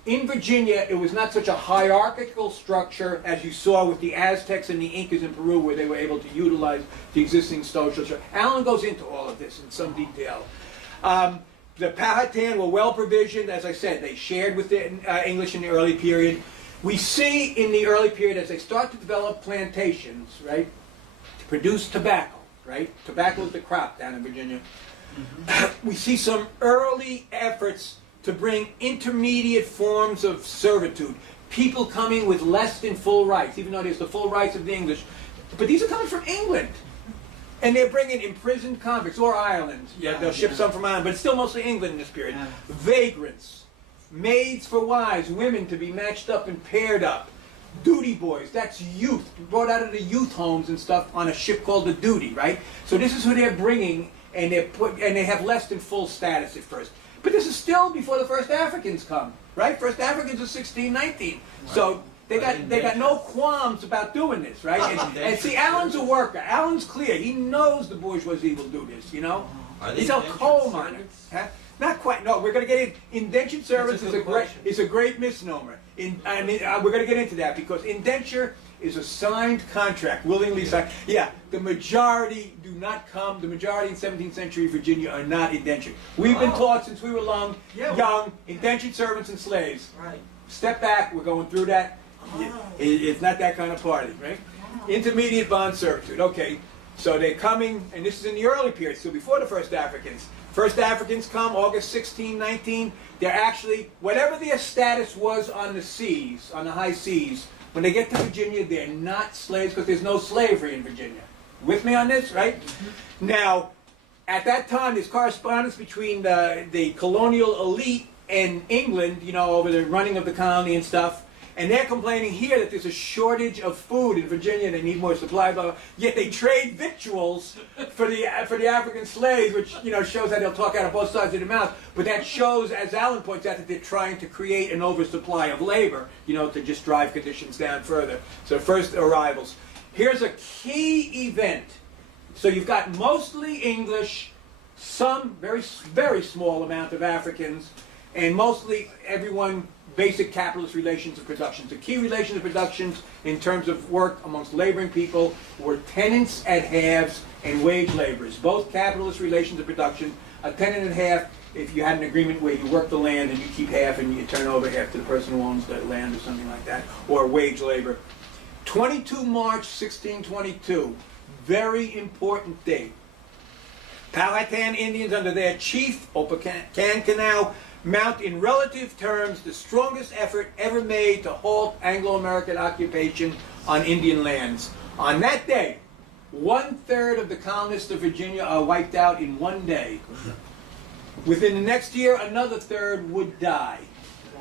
in Virginia, it was not such a hierarchical structure as you saw with the Aztecs and the Incas in Peru, where they were able to utilize the existing social structure. Allen goes into all of this in some detail. The Powhatan were well provisioned. As I said, they shared with the English in the early period. We see in the early period, as they start to develop plantations, right, to produce tobacco, right? Tobacco is the crop down in Virginia. Mm-hmm. We see some early efforts to bring intermediate forms of servitude. People coming with less than full rights, even though there's the full rights of the English. But these are coming from England. And they're bringing imprisoned convicts, or Ireland. Yeah, they'll ship some from Ireland, but it's still mostly England in this period. Yeah. Vagrants, maids for wives, women to be matched up and paired up. Duty boys, that's youth, brought out of the youth homes and stuff on a ship called the Duty, right? So this is who they're bringing, and they have less than full status at first. But this is still before the first Africans come, right? First Africans are 1619. Right. So they got no qualms about doing this, right? And see, Allen's a worker. Allen's clear. He knows the bourgeoisie will do this, He's a coal miner. Huh? Not quite. No, we're going to get in. Indentured servants is a great misnomer. We're going to get into that, because indenture is a signed contract, willingly signed. Yeah, the majority do not come. The majority in 17th century Virginia are not indentured. We've been taught since we were young, indentured servants and slaves. Right. Step back. We're going through that. It's not that kind of party, right? Intermediate bond servitude. Okay, so they're coming, and this is in the early period, so before the first Africans. First Africans come August 1619. They're actually, whatever their status was on the seas, on the high seas, When they get to Virginia, they're not slaves because there's no slavery in Virginia. With me on this, right? Now, at that time, there's correspondence between the colonial elite and England, you know, over the running of the colony and stuff. And they're complaining here that there's a shortage of food in Virginia. They need more supply, blah, blah. Yet they trade victuals for the African slaves, which, you know, shows that they'll talk out of both sides of their mouth. But that shows, as Alan points out, that they're trying to create an oversupply of labor, you know, to just drive conditions down further. So first arrivals. Here's a key event. So you've got mostly English, some very, very small amount of Africans, and mostly everyone basic capitalist relations of production. The key relations of productions in terms of work amongst laboring people were tenants at halves and wage laborers. Both capitalist relations of production, a tenant at half if you had an agreement where you work the land and you keep half and you turn over half to the person who owns the land or something like that, or wage labor. 22 March 1622, very important date. Powhatan Indians under their chief, Opechancanough, mount in relative terms the strongest effort ever made to halt Anglo-American occupation on Indian lands. On that day, 1/3 of the colonists of Virginia are wiped out in one day. Within the next year, another third would die.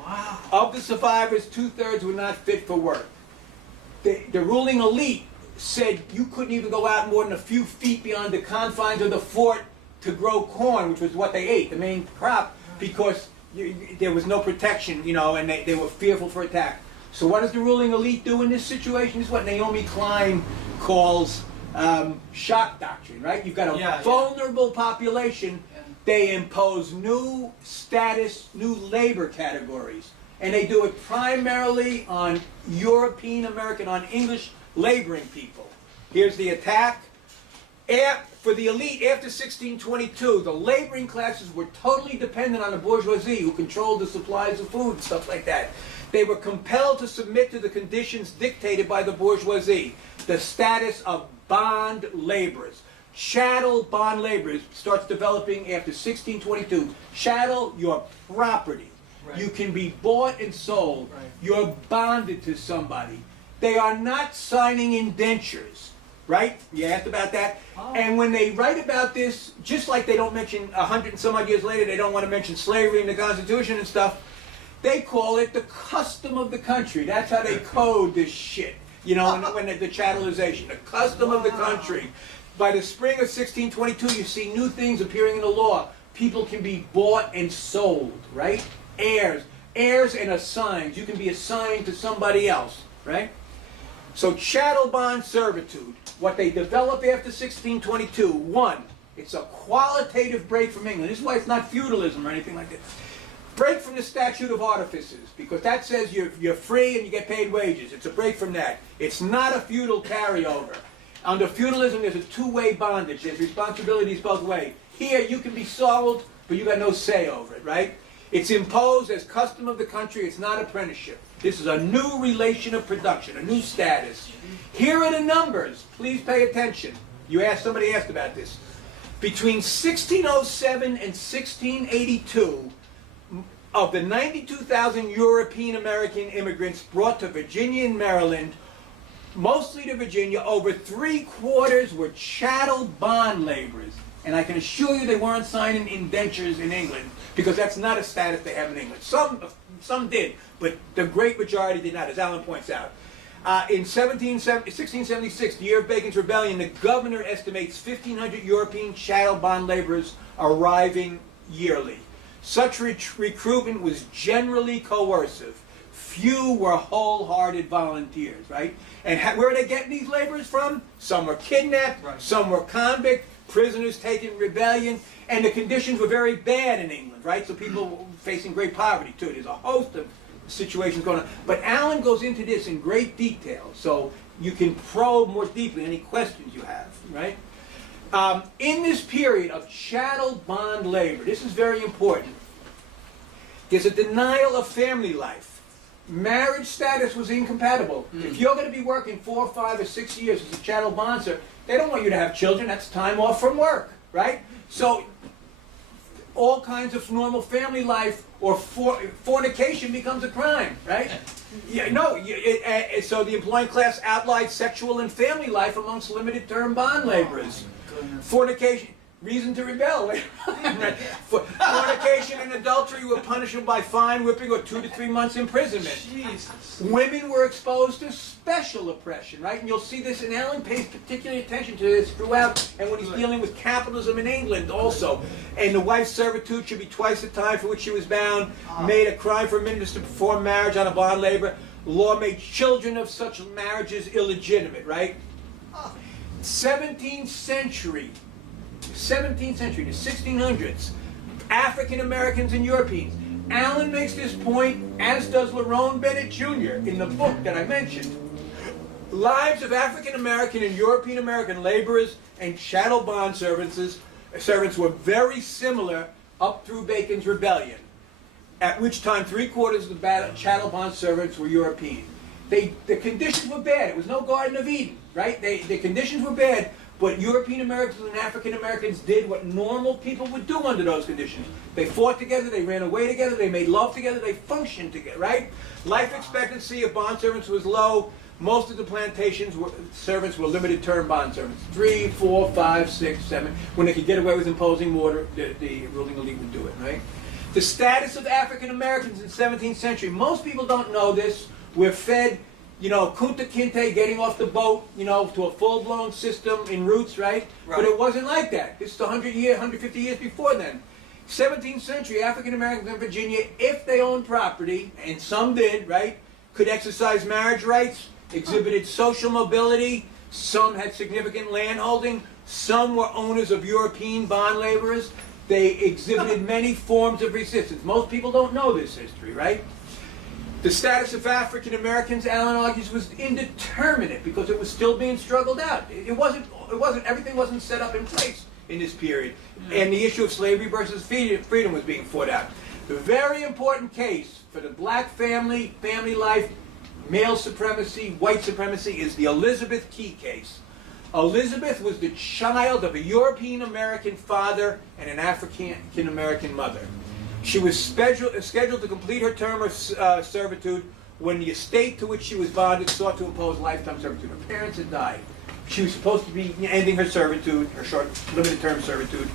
Wow. Of the survivors, 2/3 were not fit for work. The ruling elite said you couldn't even go out more than a few feet beyond the confines of the fort to grow corn, which was what they ate, the main crop, because there was no protection, you know, and they were fearful for attack. So what does the ruling elite do in this situation? This is what Naomi Klein calls shock doctrine, right? You've got a vulnerable population. They impose new status, new labor categories. And they do it primarily on European American, on English laboring people. Here's the attack. For the elite, after 1622, the laboring classes were totally dependent on the bourgeoisie, who controlled the supplies of food and stuff like that. They were compelled to submit to the conditions dictated by the bourgeoisie, the status of bond laborers. Chattel bond laborers starts developing after 1622. Chattel, your property. Right. You can be bought and sold. Right. You're bonded to somebody. They are not signing indentures. Right? You asked about that. Oh. And when they write about this, just like they don't mention 100 and some odd years later, they don't want to mention slavery in the Constitution and stuff, they call it the custom of the country. That's how they code this shit. You know, when the chattelization, the custom of the country. By the spring of 1622, you see new things appearing in the law. People can be bought and sold, right? Heirs and assigned. You can be assigned to somebody else, right? So chattel bond servitude. What they develop after 1622, one, it's a qualitative break from England. This is why it's not feudalism or anything like that. Break from the statute of artifices, because that says you're free and you get paid wages. It's a break from that. It's not a feudal carryover. Under feudalism, there's a two-way bondage. There's responsibilities both ways. Here, you can be sold, but you got no say over it, right? It's imposed as custom of the country. It's not apprenticeship. This is a new relation of production, a new status. Here are the numbers. Please pay attention. Somebody asked about this. Between 1607 and 1682, of the 92,000 European American immigrants brought to Virginia and Maryland, mostly to Virginia, over 3/4 were chattel bond laborers. And I can assure you they weren't signing indentures in England, because that's not a status they have in England. Some did, but the great majority did not, as Alan points out. In 1676, the year of Bacon's Rebellion, the governor estimates 1,500 European chattel bond laborers arriving yearly. Such recruitment was generally coercive. Few were wholehearted volunteers, right? And where are they getting these laborers from? Some were kidnapped, right. Some were convict, prisoners taken in rebellion, and the conditions were very bad in England, right? So people were facing great poverty too. There's a host of situations going on. But Alan goes into this in great detail, so you can probe more deeply any questions you have, right? In this period of chattel bond labor, this is very important, there's a denial of family life. Marriage status was incompatible. If you're going to be working 4, 5, or 6 years as a chattel bondser, they don't want you to have children. That's time off from work, right? So all kinds of normal family life, or fornication becomes a crime, right? Yeah, no. So the employing class outlawed sexual and family life amongst limited-term bond laborers. Fornication, reason to rebel. Fornication and adultery were punishable by fine, whipping, or 2 to 3 months imprisonment. Jesus. Women were exposed to special oppression, right? And you'll see this, and Allen pays particular attention to this throughout, and when he's dealing with capitalism in England also. And the wife's servitude should be twice the time for which she was bound, made a crime for ministers to perform marriage on a bond labor. Law made children of such marriages illegitimate, right? 17th century, the 1600s, African Americans and Europeans. Allen makes this point, as does Lerone Bennett Jr. in the book that I mentioned. Lives of African American and European American laborers and chattel bond servants were very similar up through Bacon's Rebellion, at which time 3/4 of the chattel bond servants were European. The conditions were bad. It was no Garden of Eden, right? The conditions were bad, but European Americans and African Americans did what normal people would do under those conditions. They fought together, they ran away together, they made love together, they functioned together, right? Life expectancy of bond servants was low. Most of the servants were limited-term bond servants. 3, 4, 5, 6, 7. When they could get away with imposing more, the ruling elite would do it, right? The status of African Americans in the 17th century. Most people don't know this. We're fed, Kunta Kinte, getting off the boat, to a full-blown system in roots, right? But it wasn't like that. This is 150 years before then. 17th century, African Americans in Virginia, if they owned property, and some did, right, could exercise marriage rights, exhibited social mobility, some had significant land holding, some were owners of European bond laborers. They exhibited many forms of resistance. Most people don't know this history, right? The status of African Americans, Allen argues, was indeterminate because it was still being struggled out. Everything wasn't set up in place in this period. And the issue of slavery versus freedom was being fought out. The very important case for the black family life, male supremacy, white supremacy, is the Elizabeth Key case. Elizabeth was the child of a European American father and an African American mother. She was scheduled to complete her term of servitude when the estate to which she was bonded sought to impose lifetime servitude. Her parents had died. She was supposed to be ending her servitude, her short, limited term servitude,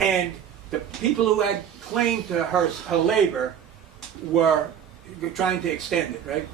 and the people who had claim to her labor were trying to extend it, right?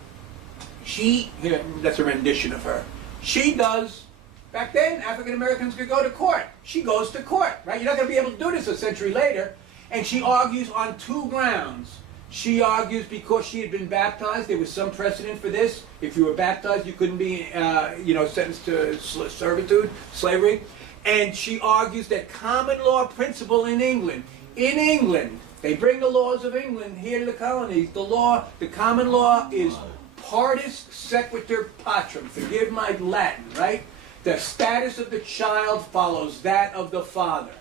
That's a rendition of her. She does, back then, African Americans could go to court. She goes to court, right? You're not going to be able to do this a century later. And she argues on two grounds. She argues because she had been baptized. There was some precedent for this. If you were baptized, you couldn't be, sentenced to servitude, slavery. And she argues that common law principle in England, they bring the laws of England here to the colonies. The common law is partis sequitur patrum. Forgive my Latin, right? The status of the child follows that of the father.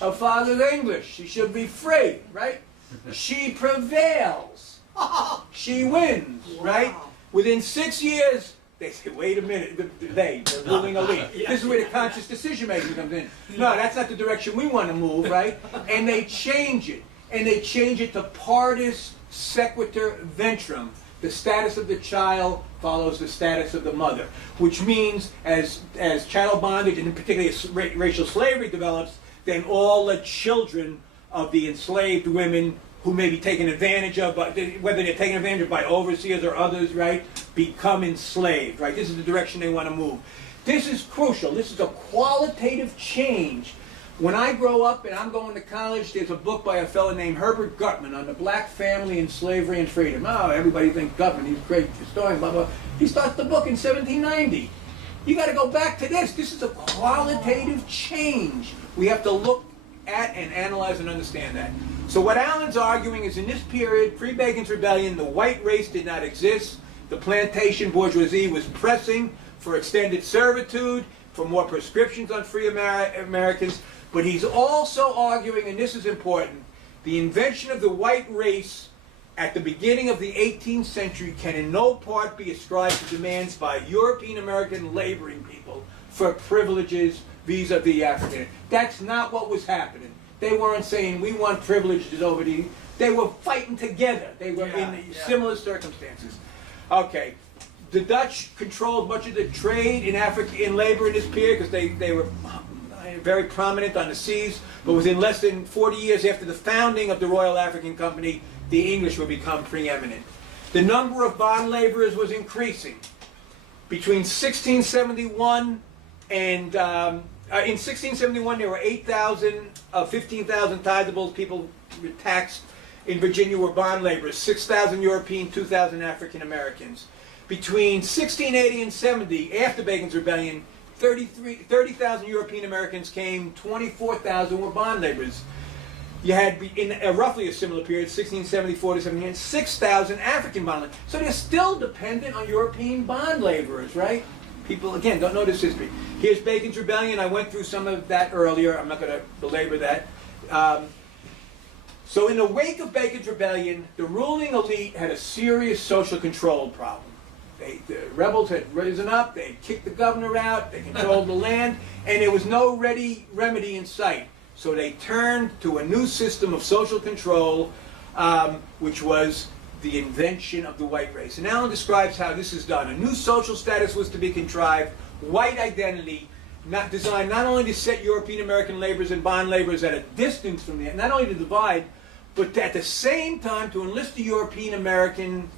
Her father's English. She should be free, right? She prevails. She wins, right? Within 6 years, they say, wait a minute, the ruling elite. This is where the conscious decision making comes in. No, that's not the direction we want to move, right? And they change it. And they change it to partis sequitur ventrum. The status of the child follows the status of the mother. Which means, as chattel bondage, and particularly as racial slavery develops, then all the children of the enslaved women who may be taken advantage of, whether they're taken advantage of by overseers or others, right, become enslaved, right? This is the direction they want to move. This is crucial. This is a qualitative change. When I grow up and I'm going to college, there's a book by a fellow named Herbert Gutman on the black family and slavery and freedom. Oh, everybody thinks Gutman, he's a great historian, blah, blah. He starts the book in 1790. You got to go back to this. This is a qualitative change. We have to look at and analyze and understand that. So what Allen's arguing is in this period, pre-Bacon's Rebellion, the white race did not exist. The plantation bourgeoisie was pressing for extended servitude, for more prescriptions on free Americans. But he's also arguing, and this is important, the invention of the white race at the beginning of the 18th century can in no part be ascribed to demands by European American laboring people for privileges vis-a-vis African. That's not what was happening. They weren't saying, we want privileges over the... They were fighting together. They were in similar circumstances. Okay. The Dutch controlled much of the trade in Africa, in labor in this period, because they were very prominent on the seas. But within less than 40 years after the founding of the Royal African Company, the English would become preeminent. The number of bond laborers was increasing. Between 1671 and... in 1671, there were 8,000 of 15,000 tithables people were taxed in Virginia were bond laborers, 6,000 European, 2,000 African Americans. Between 1680 and 70, after Bacon's Rebellion, 30,000 European Americans came, 24,000 were bond laborers. You had, in roughly a similar period, 1674 to 78, 6,000 African bond laborers. So they're still dependent on European bond laborers, right? People, again, don't know this history. Here's Bacon's Rebellion. I went through some of that earlier. I'm not going to belabor that. So in the wake of Bacon's Rebellion, the ruling elite had a serious social control problem. The rebels had risen up, they had kicked the governor out, they controlled the land, and there was no ready remedy in sight. So they turned to a new system of social control, which was the invention of the white race. And Allen describes how this is done. A new social status was to be contrived, white identity, designed not only to set European American laborers and bond laborers at a distance from the, not only to divide, but at the same time to enlist the European American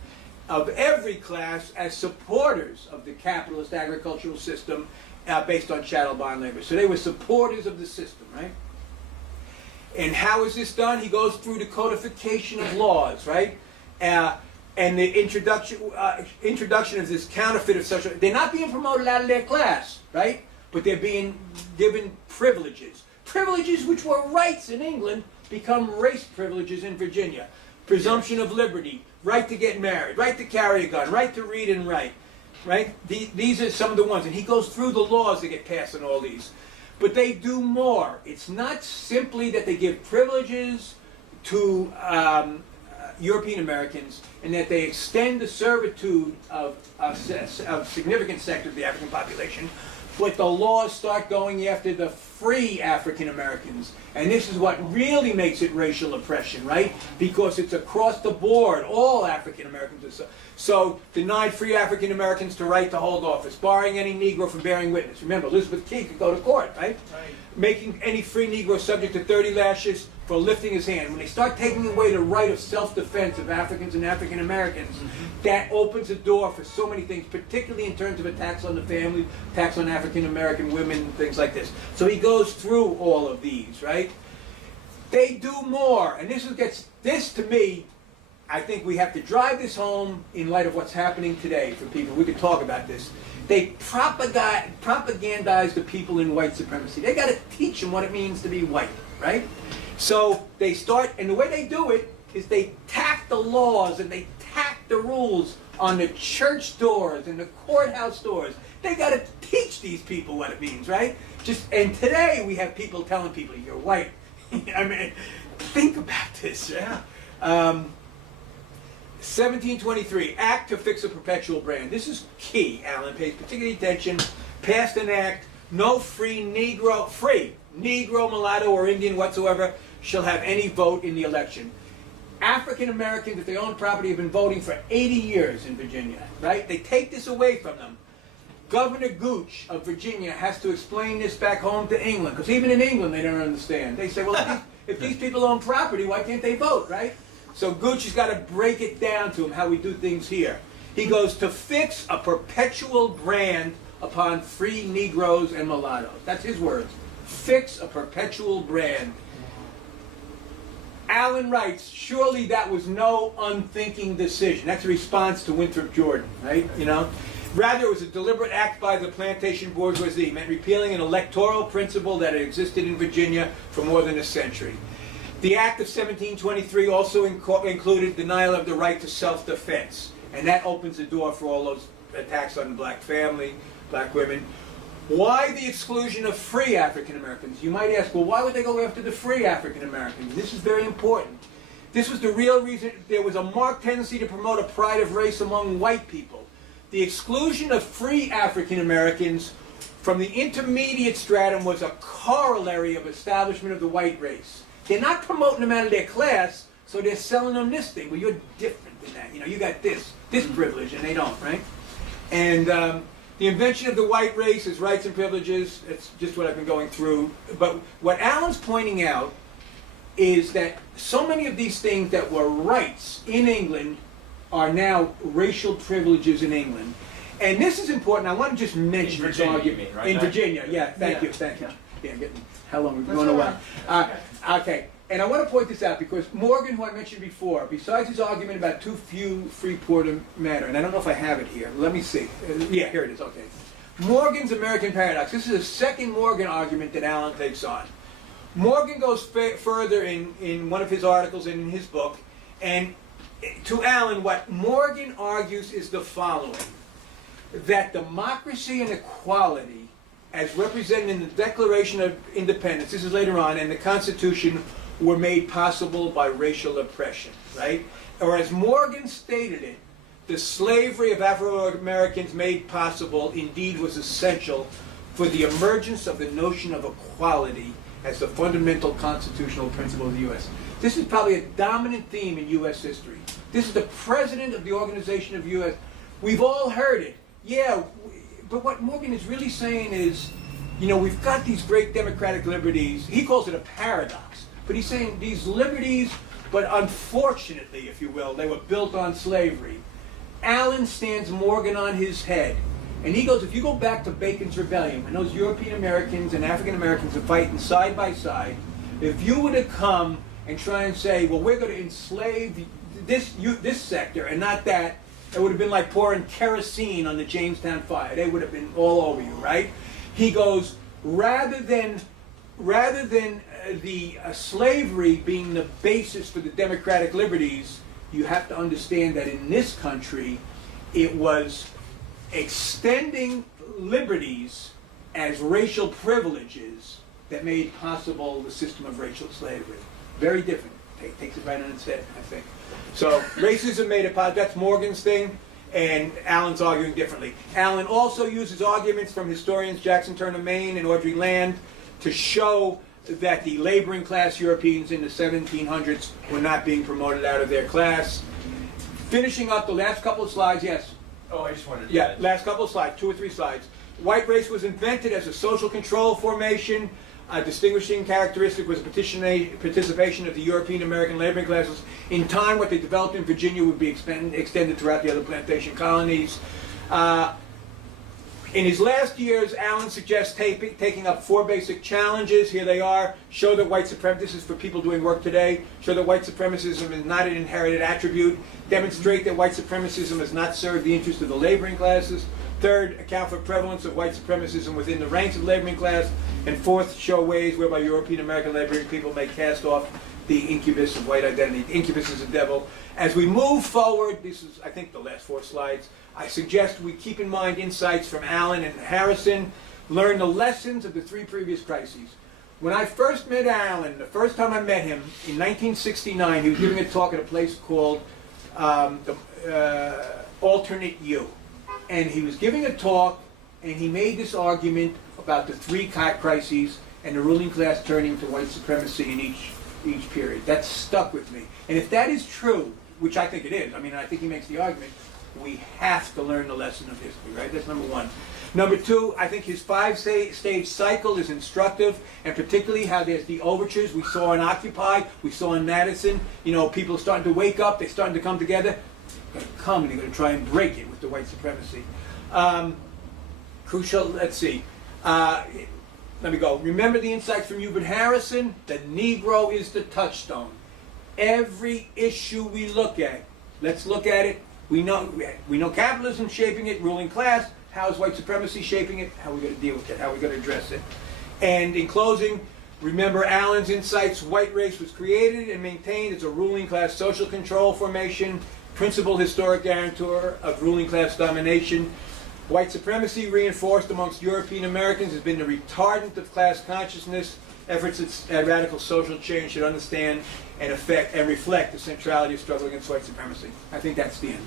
of every class as supporters of the capitalist agricultural system based on chattel bond labor. So they were supporters of the system, right? And how is this done? He goes through the codification of laws, right? And the introduction of this counterfeit of social... They're not being promoted out of their class, right? But they're being given privileges. Privileges which were rights in England become race privileges in Virginia. Presumption of liberty, right to get married, right to carry a gun, right to read and write, right? These are some of the ones. And he goes through the laws that get passed on all these. But they do more. It's not simply that they give privileges to European Americans and that they extend the servitude of a significant sector of the African population, but the laws start going after the free African Americans. And this is what really makes it racial oppression, right? Because it's across the board, all African Americans are so denied free African Americans the right to hold office, barring any Negro from bearing witness. Remember, Elizabeth Key could go to court, right? Making any free Negro subject to 30 lashes for lifting his hand. When they start taking away the right of self-defense of Africans and African Americans, that opens the door for so many things, particularly in terms of attacks on the family, attacks on African American women, things like this. So he goes through all of these, right? They do more, and this to me, I think we have to drive this home in light of what's happening today for people. We could talk about this. They propagandize the people in white supremacy. They got to teach them what it means to be white, right? So they start, and the way they do it is they tack the laws and they tack the rules on the church doors and the courthouse doors. They got to teach these people what it means, right? And today we have people telling people, you're white. I mean, think about this. Yeah. 1723, Act to fix a perpetual brand. This is key. Allen pays particular attention. Passed an act, no free, mulatto, or Indian whatsoever shall have any vote in the election. African Americans, if they own property, have been voting for 80 years in Virginia, right? They take this away from them. Governor Gooch of Virginia has to explain this back home to England, because even in England they don't understand. They say, well, if these people own property, why can't they vote, right? So Gooch has got to break it down to him how we do things here. He goes to fix a perpetual brand upon free Negroes and mulattoes. That's his words. Fix a perpetual brand. Allen writes, surely that was no unthinking decision. That's a response to Winthrop Jordan, right? You know? Rather, it was a deliberate act by the plantation bourgeoisie, meant repealing an electoral principle that had existed in Virginia for more than a century. The Act of 1723 also included denial of the right to self-defense, and that opens the door for all those attacks on the black family, black women. Why the exclusion of free African Americans? You might ask, well, why would they go after the free African Americans? This is very important. This was the real reason. There was a marked tendency to promote a pride of race among white people. The exclusion of free African Americans from the intermediate stratum was a corollary of establishment of the white race. They're not promoting them out of their class, so they're selling them this thing. Well, you're different than that. You know, you got this privilege, and they don't, right? And the invention of the white race, its rights and privileges, it's just what I've been going through. But what Alan's pointing out is that so many of these things that were rights in England are now racial privileges in England. And this is important. I want to just mention this argument. You mean, right? In Virginia, yeah, thank you. Yeah, how long we've been going away. Okay, and I want to point this out because Morgan, who I mentioned before, besides his argument about too few Freeport matter, and I don't know if I have it here. Let me see. Yeah, here it is. Okay. Morgan's American Paradox. This is a second Morgan argument that Alan takes on. Morgan goes further in one of his articles and in his book, and to Alan, what Morgan argues is the following: that democracy and equality, as represented in the Declaration of Independence, this is later on, and the Constitution, were made possible by racial oppression, right? Or as Morgan stated it, the slavery of Afro-Americans made possible indeed was essential for the emergence of the notion of equality as the fundamental constitutional principle of the U.S. This is probably a dominant theme in U.S. history. This is the president of the Organization of U.S. We've all heard it. Yeah, but what Morgan is really saying is, you know, we've got these great democratic liberties. He calls it a paradox. But he's saying these liberties, but unfortunately, if you will, they were built on slavery. Alan stands Morgan on his head. And he goes, if you go back to Bacon's Rebellion, when those European Americans and African Americans are fighting side by side, if you were to come and try and say, well, we're going to enslave this sector and not that, it would have been like pouring kerosene on the Jamestown fire. They would have been all over you, right? He goes, rather than the slavery being the basis for the democratic liberties, you have to understand that in this country, it was extending liberties as racial privileges that made possible the system of racial slavery. Very different. Takes it right on its head, I think. So racism made it possible. That's Morgan's thing, and Alan's arguing differently. Alan also uses arguments from historians Jackson Turner Maine and Audrey Land to show that the laboring class Europeans in the 1700s were not being promoted out of their class. Finishing up the last couple of slides, yes? Oh, I just wanted to... Yeah, last couple of slides, 2 or 3 slides. White race was invented as a social control formation. A distinguishing characteristic was participation of the European American laboring classes. In time, what they developed in Virginia would be extended throughout the other plantation colonies. In his last years, Alan suggests taking up 4 basic challenges. Here they are. Show that white supremacy, this is for people doing work today, show that white supremacism is not an inherited attribute. Demonstrate that white supremacism has not served the interests of the laboring classes. 3rd, account for prevalence of white supremacism within the ranks of the laboring class. And 4th, show ways whereby European American laboring people may cast off the incubus of white identity. The incubus is the devil. As we move forward, this is, I think, the last 4 slides, I suggest we keep in mind insights from Allen and Harrison, learn the lessons of the 3 previous crises. When I first met Allen, the first time I met him, in 1969, he was giving a talk at a place called Alternate U. And he was giving a talk, and he made this argument about the 3 crises and the ruling class turning to white supremacy in each period. That stuck with me. And if that is true, which I think it is, I mean, I think he makes the argument, we have to learn the lesson of history, right? That's number 1. Number 2, I think his 5-stage cycle is instructive, and particularly how there's the overtures we saw in Occupy, we saw in Madison. You know, people are starting to wake up, they're starting to come together. They're going to come and they're going to try and break it with the white supremacy. Crucial, let's see. Let me go. Remember the insights from Hubert Harrison? The Negro is the touchstone. Every issue we look at, let's look at it. We know capitalism shaping it, ruling class. How is white supremacy shaping it? How are we going to deal with it? How are we going to address it? And in closing, remember Allen's insights. White race was created and maintained as a ruling class social control formation, principal historic guarantor of ruling class domination. White supremacy reinforced amongst European Americans has been the retardant of class consciousness. Efforts at radical social change should understand and affect and reflect the centrality of struggle against white supremacy. I think that's the end.